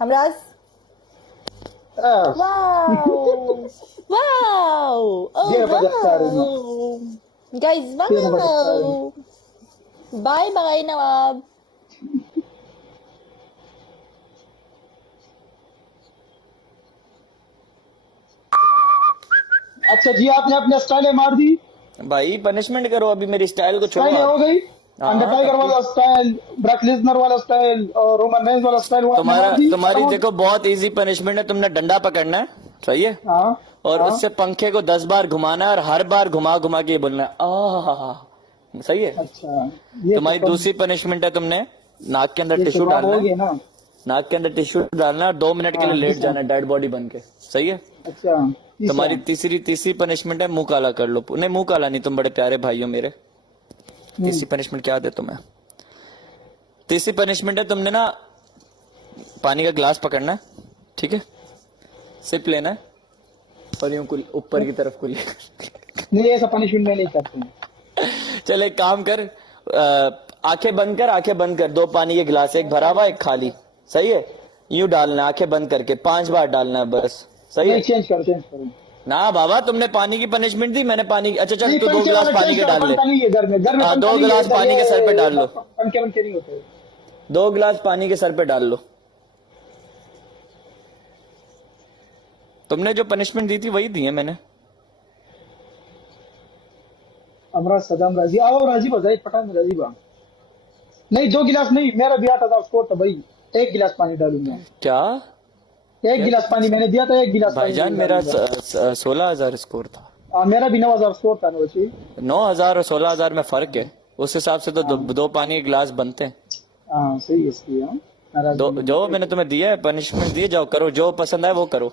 Hamraaz wow wow Dia pada sekarang. Guys Dia pada wow, bye bye Nawab. अच्छा जी, आपने अपने स्टाइल मार दी, भाई पनिशमेंट करो, अभी मेरी स्टाइल को छोड़ो स्टाइल हो आप। गई। हाँ, अंडर टाइगर वाला स्टाइल, ब्रैक लेसनर वाला स्टाइल और रोमन रेंज वाला स्टाइल तुम्हारी देखो बहुत इजी पनिशमेंट है, तुमने डंडा पकड़ना है, सही है, हाँ और हाँ, उससे पंखे को 10 बार घुमाना है और हर बार घुमा घुमा के ये बोलना है आह, सही है। अच्छा ये तुम्हारी तो दूसरी पनिशमेंट है, तुमने नाक के अंदर ये टिश्यू तो डालना हो है, गया ना। नाक के अंदर टिश्यू डालना है और 2 मिनट के लिए लेट जाना है डेड बॉडी बन के, सही है। अच्छा तुम्हारी तीसरी पनिशमेंट है मुंह काला कर लो। नहीं मुंह काला नहीं, तुम बड़े प्यारे भाई हो मेरे। तीसरी पनिशमेंट क्या दे तुम्हें? तीसरी पनिशमेंट है, तुमने ना पानी का ग्लास पकड़ना है, ठीक है, सिप लेना है और यूं ऊपर की तरफ कुल नहीं ऐसा पनिशमेंट में नहीं करते। चल एक काम कर, आंखें बंद कर 2 पानी के गिलास, एक भरा हुआ एक खाली, सही है, यूं डालना है आंखें बंद करके 5 बार डालना है बस, सही है। नहीं चेंज करो ना बाबा, तुमने पानी की पनिशमेंट दी, मैंने पानी की, अच्छा चल नहीं, तू 2 पंखे गिलास वाला पानी change के करो, डाल ले। पंखा नहीं है घर में हाँ, पंखा 2 नहीं है, गिलास इधर पानी के सर पे डाल लो। पंखे नहीं होते। 2 गिलास पानी के सर पे डाल लो। तुमने जो पनिशमेंट दी थी वही दी है मैंने। अमराज सदाम राजी आओ, राजी बजाई पठान राजी बा। नहीं 2 गिलास नहीं, मेरा दिया था स्कोर था भाई, 1 गिलास पानी डालूंगा। क्या 1 गिलास पानी मैंने दिया था, 1 गिलास भाईजान? मेरा 16,000 स्कोर था। मेरा भी 9,000 स्कोर था ना वैसे। 9,000 और 16,000 में फर्क है, उस हिसाब से तो 2 पानी के गिलास बनते हैं। हाँ सही है इसलिए। हाँ, नाराज नहीं। जो मैंने तुम्हें दिया है पनिशमेंट दिए, जाओ करो, जो पसंद आए वो करो,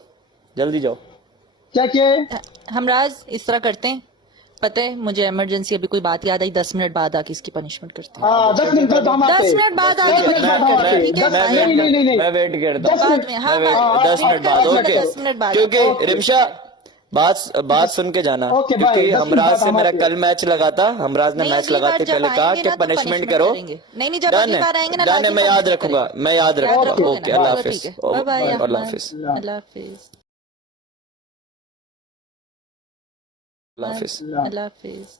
जल्दी जाओ। क्या किया है? हमराज इस तरह करते हैं, पता है मुझे इमरजेंसी अभी कोई बात याद आई, 10 मिनट बाद आके इसकी पनिशमेंट करते हैं। हाँ 10 मिनट बाद हम आते 10 हैं। मिनट बाद आके 10 मिनट punishment बाद हम करते आते हैं, हैं। ठीक है? 10 नहीं मैं वेट करता हूँ, बाद में, हाँ, हाँ, 10 मिनट बाद, ओके। 10 मिनट बाद। क्योंकि रिमशा बात सुन के जाना, ओके, बाय। क्योंकि 10 मिनट हमराज बाद से हम मेरा आते कल मैच लगा था, हमराज ने नहीं, मैच अगली लगाते बार जब पहले कहा आएंगे कि ना तो पनिशमेंट punishment करो। करेंगे। नहीं, जब डन अगली बार आएंगे ना है, लाजिम मैं याद punishment रखूंगा, करेंगे। मैं याद रखूंगा। रखोगे ओके, ना? अल्लाह चलो, हाफिज। ठीक है। बाय बाय अल्लाह अहमद। हाफिज। अल्लाह हाफिज। अल्लाह हाफिज। अल्लाह हाफिज।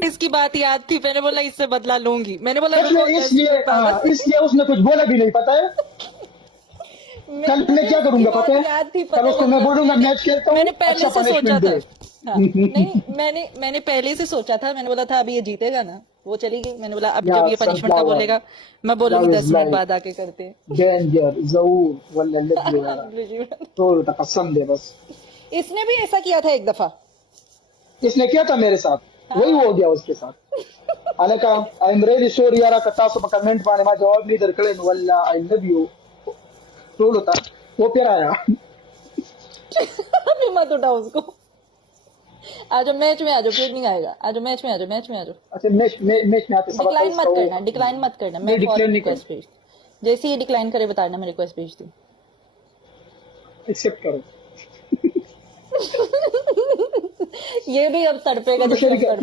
प्रैक्टिस की बात याद थी, मैंने बोला इससे बदला लूंगी, मैंने बोला रुको, इसलिए उसने कुछ बोला भी नहीं, पता है कल मैं क्या करूंगा पता है? याद थी, कल उसको मैं बोलूंगा मैच खेलता हूँ, मैंने पहले अच्छा से सोचा punishment था। दे। हाँ, नहीं मैंने पहले से सोचा था, मैंने बोला था अभी ये जीतेगा ना, वो चली गई, मैंने बोला अब जब ये पनिशमेंट का बोलेगा मैं बोलूंगी 10 मिनट बाद आके करते हैं। डेंजर जरूर वल्ला लग तो कसम दे बस। इसने भी ऐसा किया था एक दफा, इसने किया था मेरे साथ, वही हो गया उसके साथ। हालांकि आई एम रियली सॉरी यार कतासो कमेंट पाने मा जवाब नहीं दर कळे वल्ला आई लव यू तो होता वो फिर आया। अभी मत उठाओ उसको, आज मैच में आ जाओ, फिर नहीं आएगा, आज मैच में आ जाओ, मैच में आ जाओ। अच्छा मैच में आते सब डिक्लाइन मत करना, डिक्लाइन मत करना, मैं decline नहीं रिक्वेस्ट भेज, जैसे ही डिक्लाइन करे बताना, मैं रिक्वेस्ट भेज दूँ। एक्सेप्ट करो। ये भी अब तड़पेगा जब सब तड़पेगा।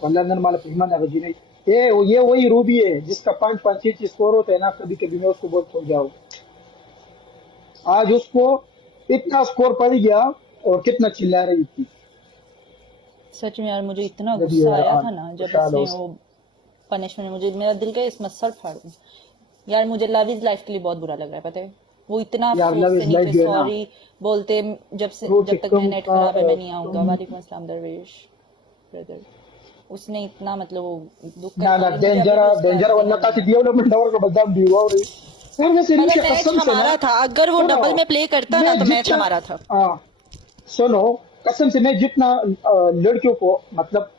वल्ला अंदर माला फिल्मा ना बजी नहीं ये वही रूबी है जिसका 5-5 स्कोर होता है ना, कभी कभी मैं उसको बोलता हूँ जाओ। आज उसको इतना स्कोर पड़ गया और कितना चिल्ला रही थी। सच में यार मुझे इतना जब गुस्सा ये आया आप था ना जब खुशहाल उसने हो। वो पनिशमेंट, मुझे मेरा दिल का इसमें सर फाड़ दूं यार। मुझे लव इज लाइफ के लिए बहुत बुरा लग रहा है, पता है वो इतना यार, Love is Life जो है ना, सॉरी बोलते जब वो तक तुम मेरा नेट का, खराब है मैं नहीं आऊंगा। तुम- वालेकुम अस्सलाम दरवेश ब्रदर। उसने इतना मतलब वो दुख ना ना डेंजर वल्ला का डेवलपमेंट और का बदनाम भी हुआ और यार वैसे मैच नीचे कसम से हमारा ना था, अगर वो सुनो, डबल में प्ले करता ना तो मैच जितना- हमारा था। हाँ सुनो कसम से मैं जितना लड़कियों को मतलब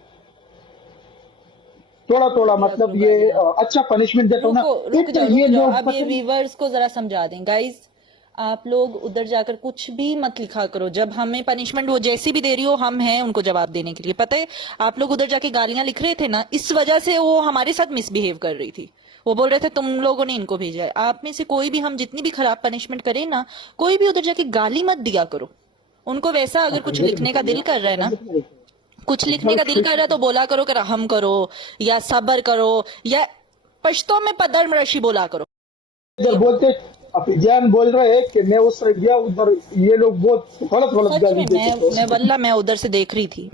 थोड़ा मतलब ये अच्छा पनिशमेंट देता हूँ ना, रुक इतना जाओ ये लोग अब ये पसंद- व्यूवर्स को जरा समझा दें गाइस। आप लोग उधर जाकर कुछ भी मत लिखा करो, जब हमें पनिशमेंट वो जैसी भी दे रही हो हम हैं उनको जवाब देने के लिए। पता है आप लोग उधर जाके गालियां लिख रहे थे ना, इस वजह से वो हमारे साथ मिसबिहेव कर रही थी। वो बोल रहे थे तुम लोगों ने इनको भेजा है। आप में से कोई भी, हम जितनी भी खराब पनिशमेंट करें ना, कोई भी उधर जाके गाली मत दिया करो उनको। वैसा अगर कुछ लिखने का दिल कर रहा है ना, कुछ लिखने का दिल कर रहा है तो बोला करो कि रहम करो या सब्र करो या पश्तो में पदर रशी बोला करो। इधर बोलते अपनी जान बोल रहे हैं कि मैं उस साइड गया उधर ये लोग बहुत गलत सच गाली में देते थे। मैं वल्ला मैं उधर से देख रही थी।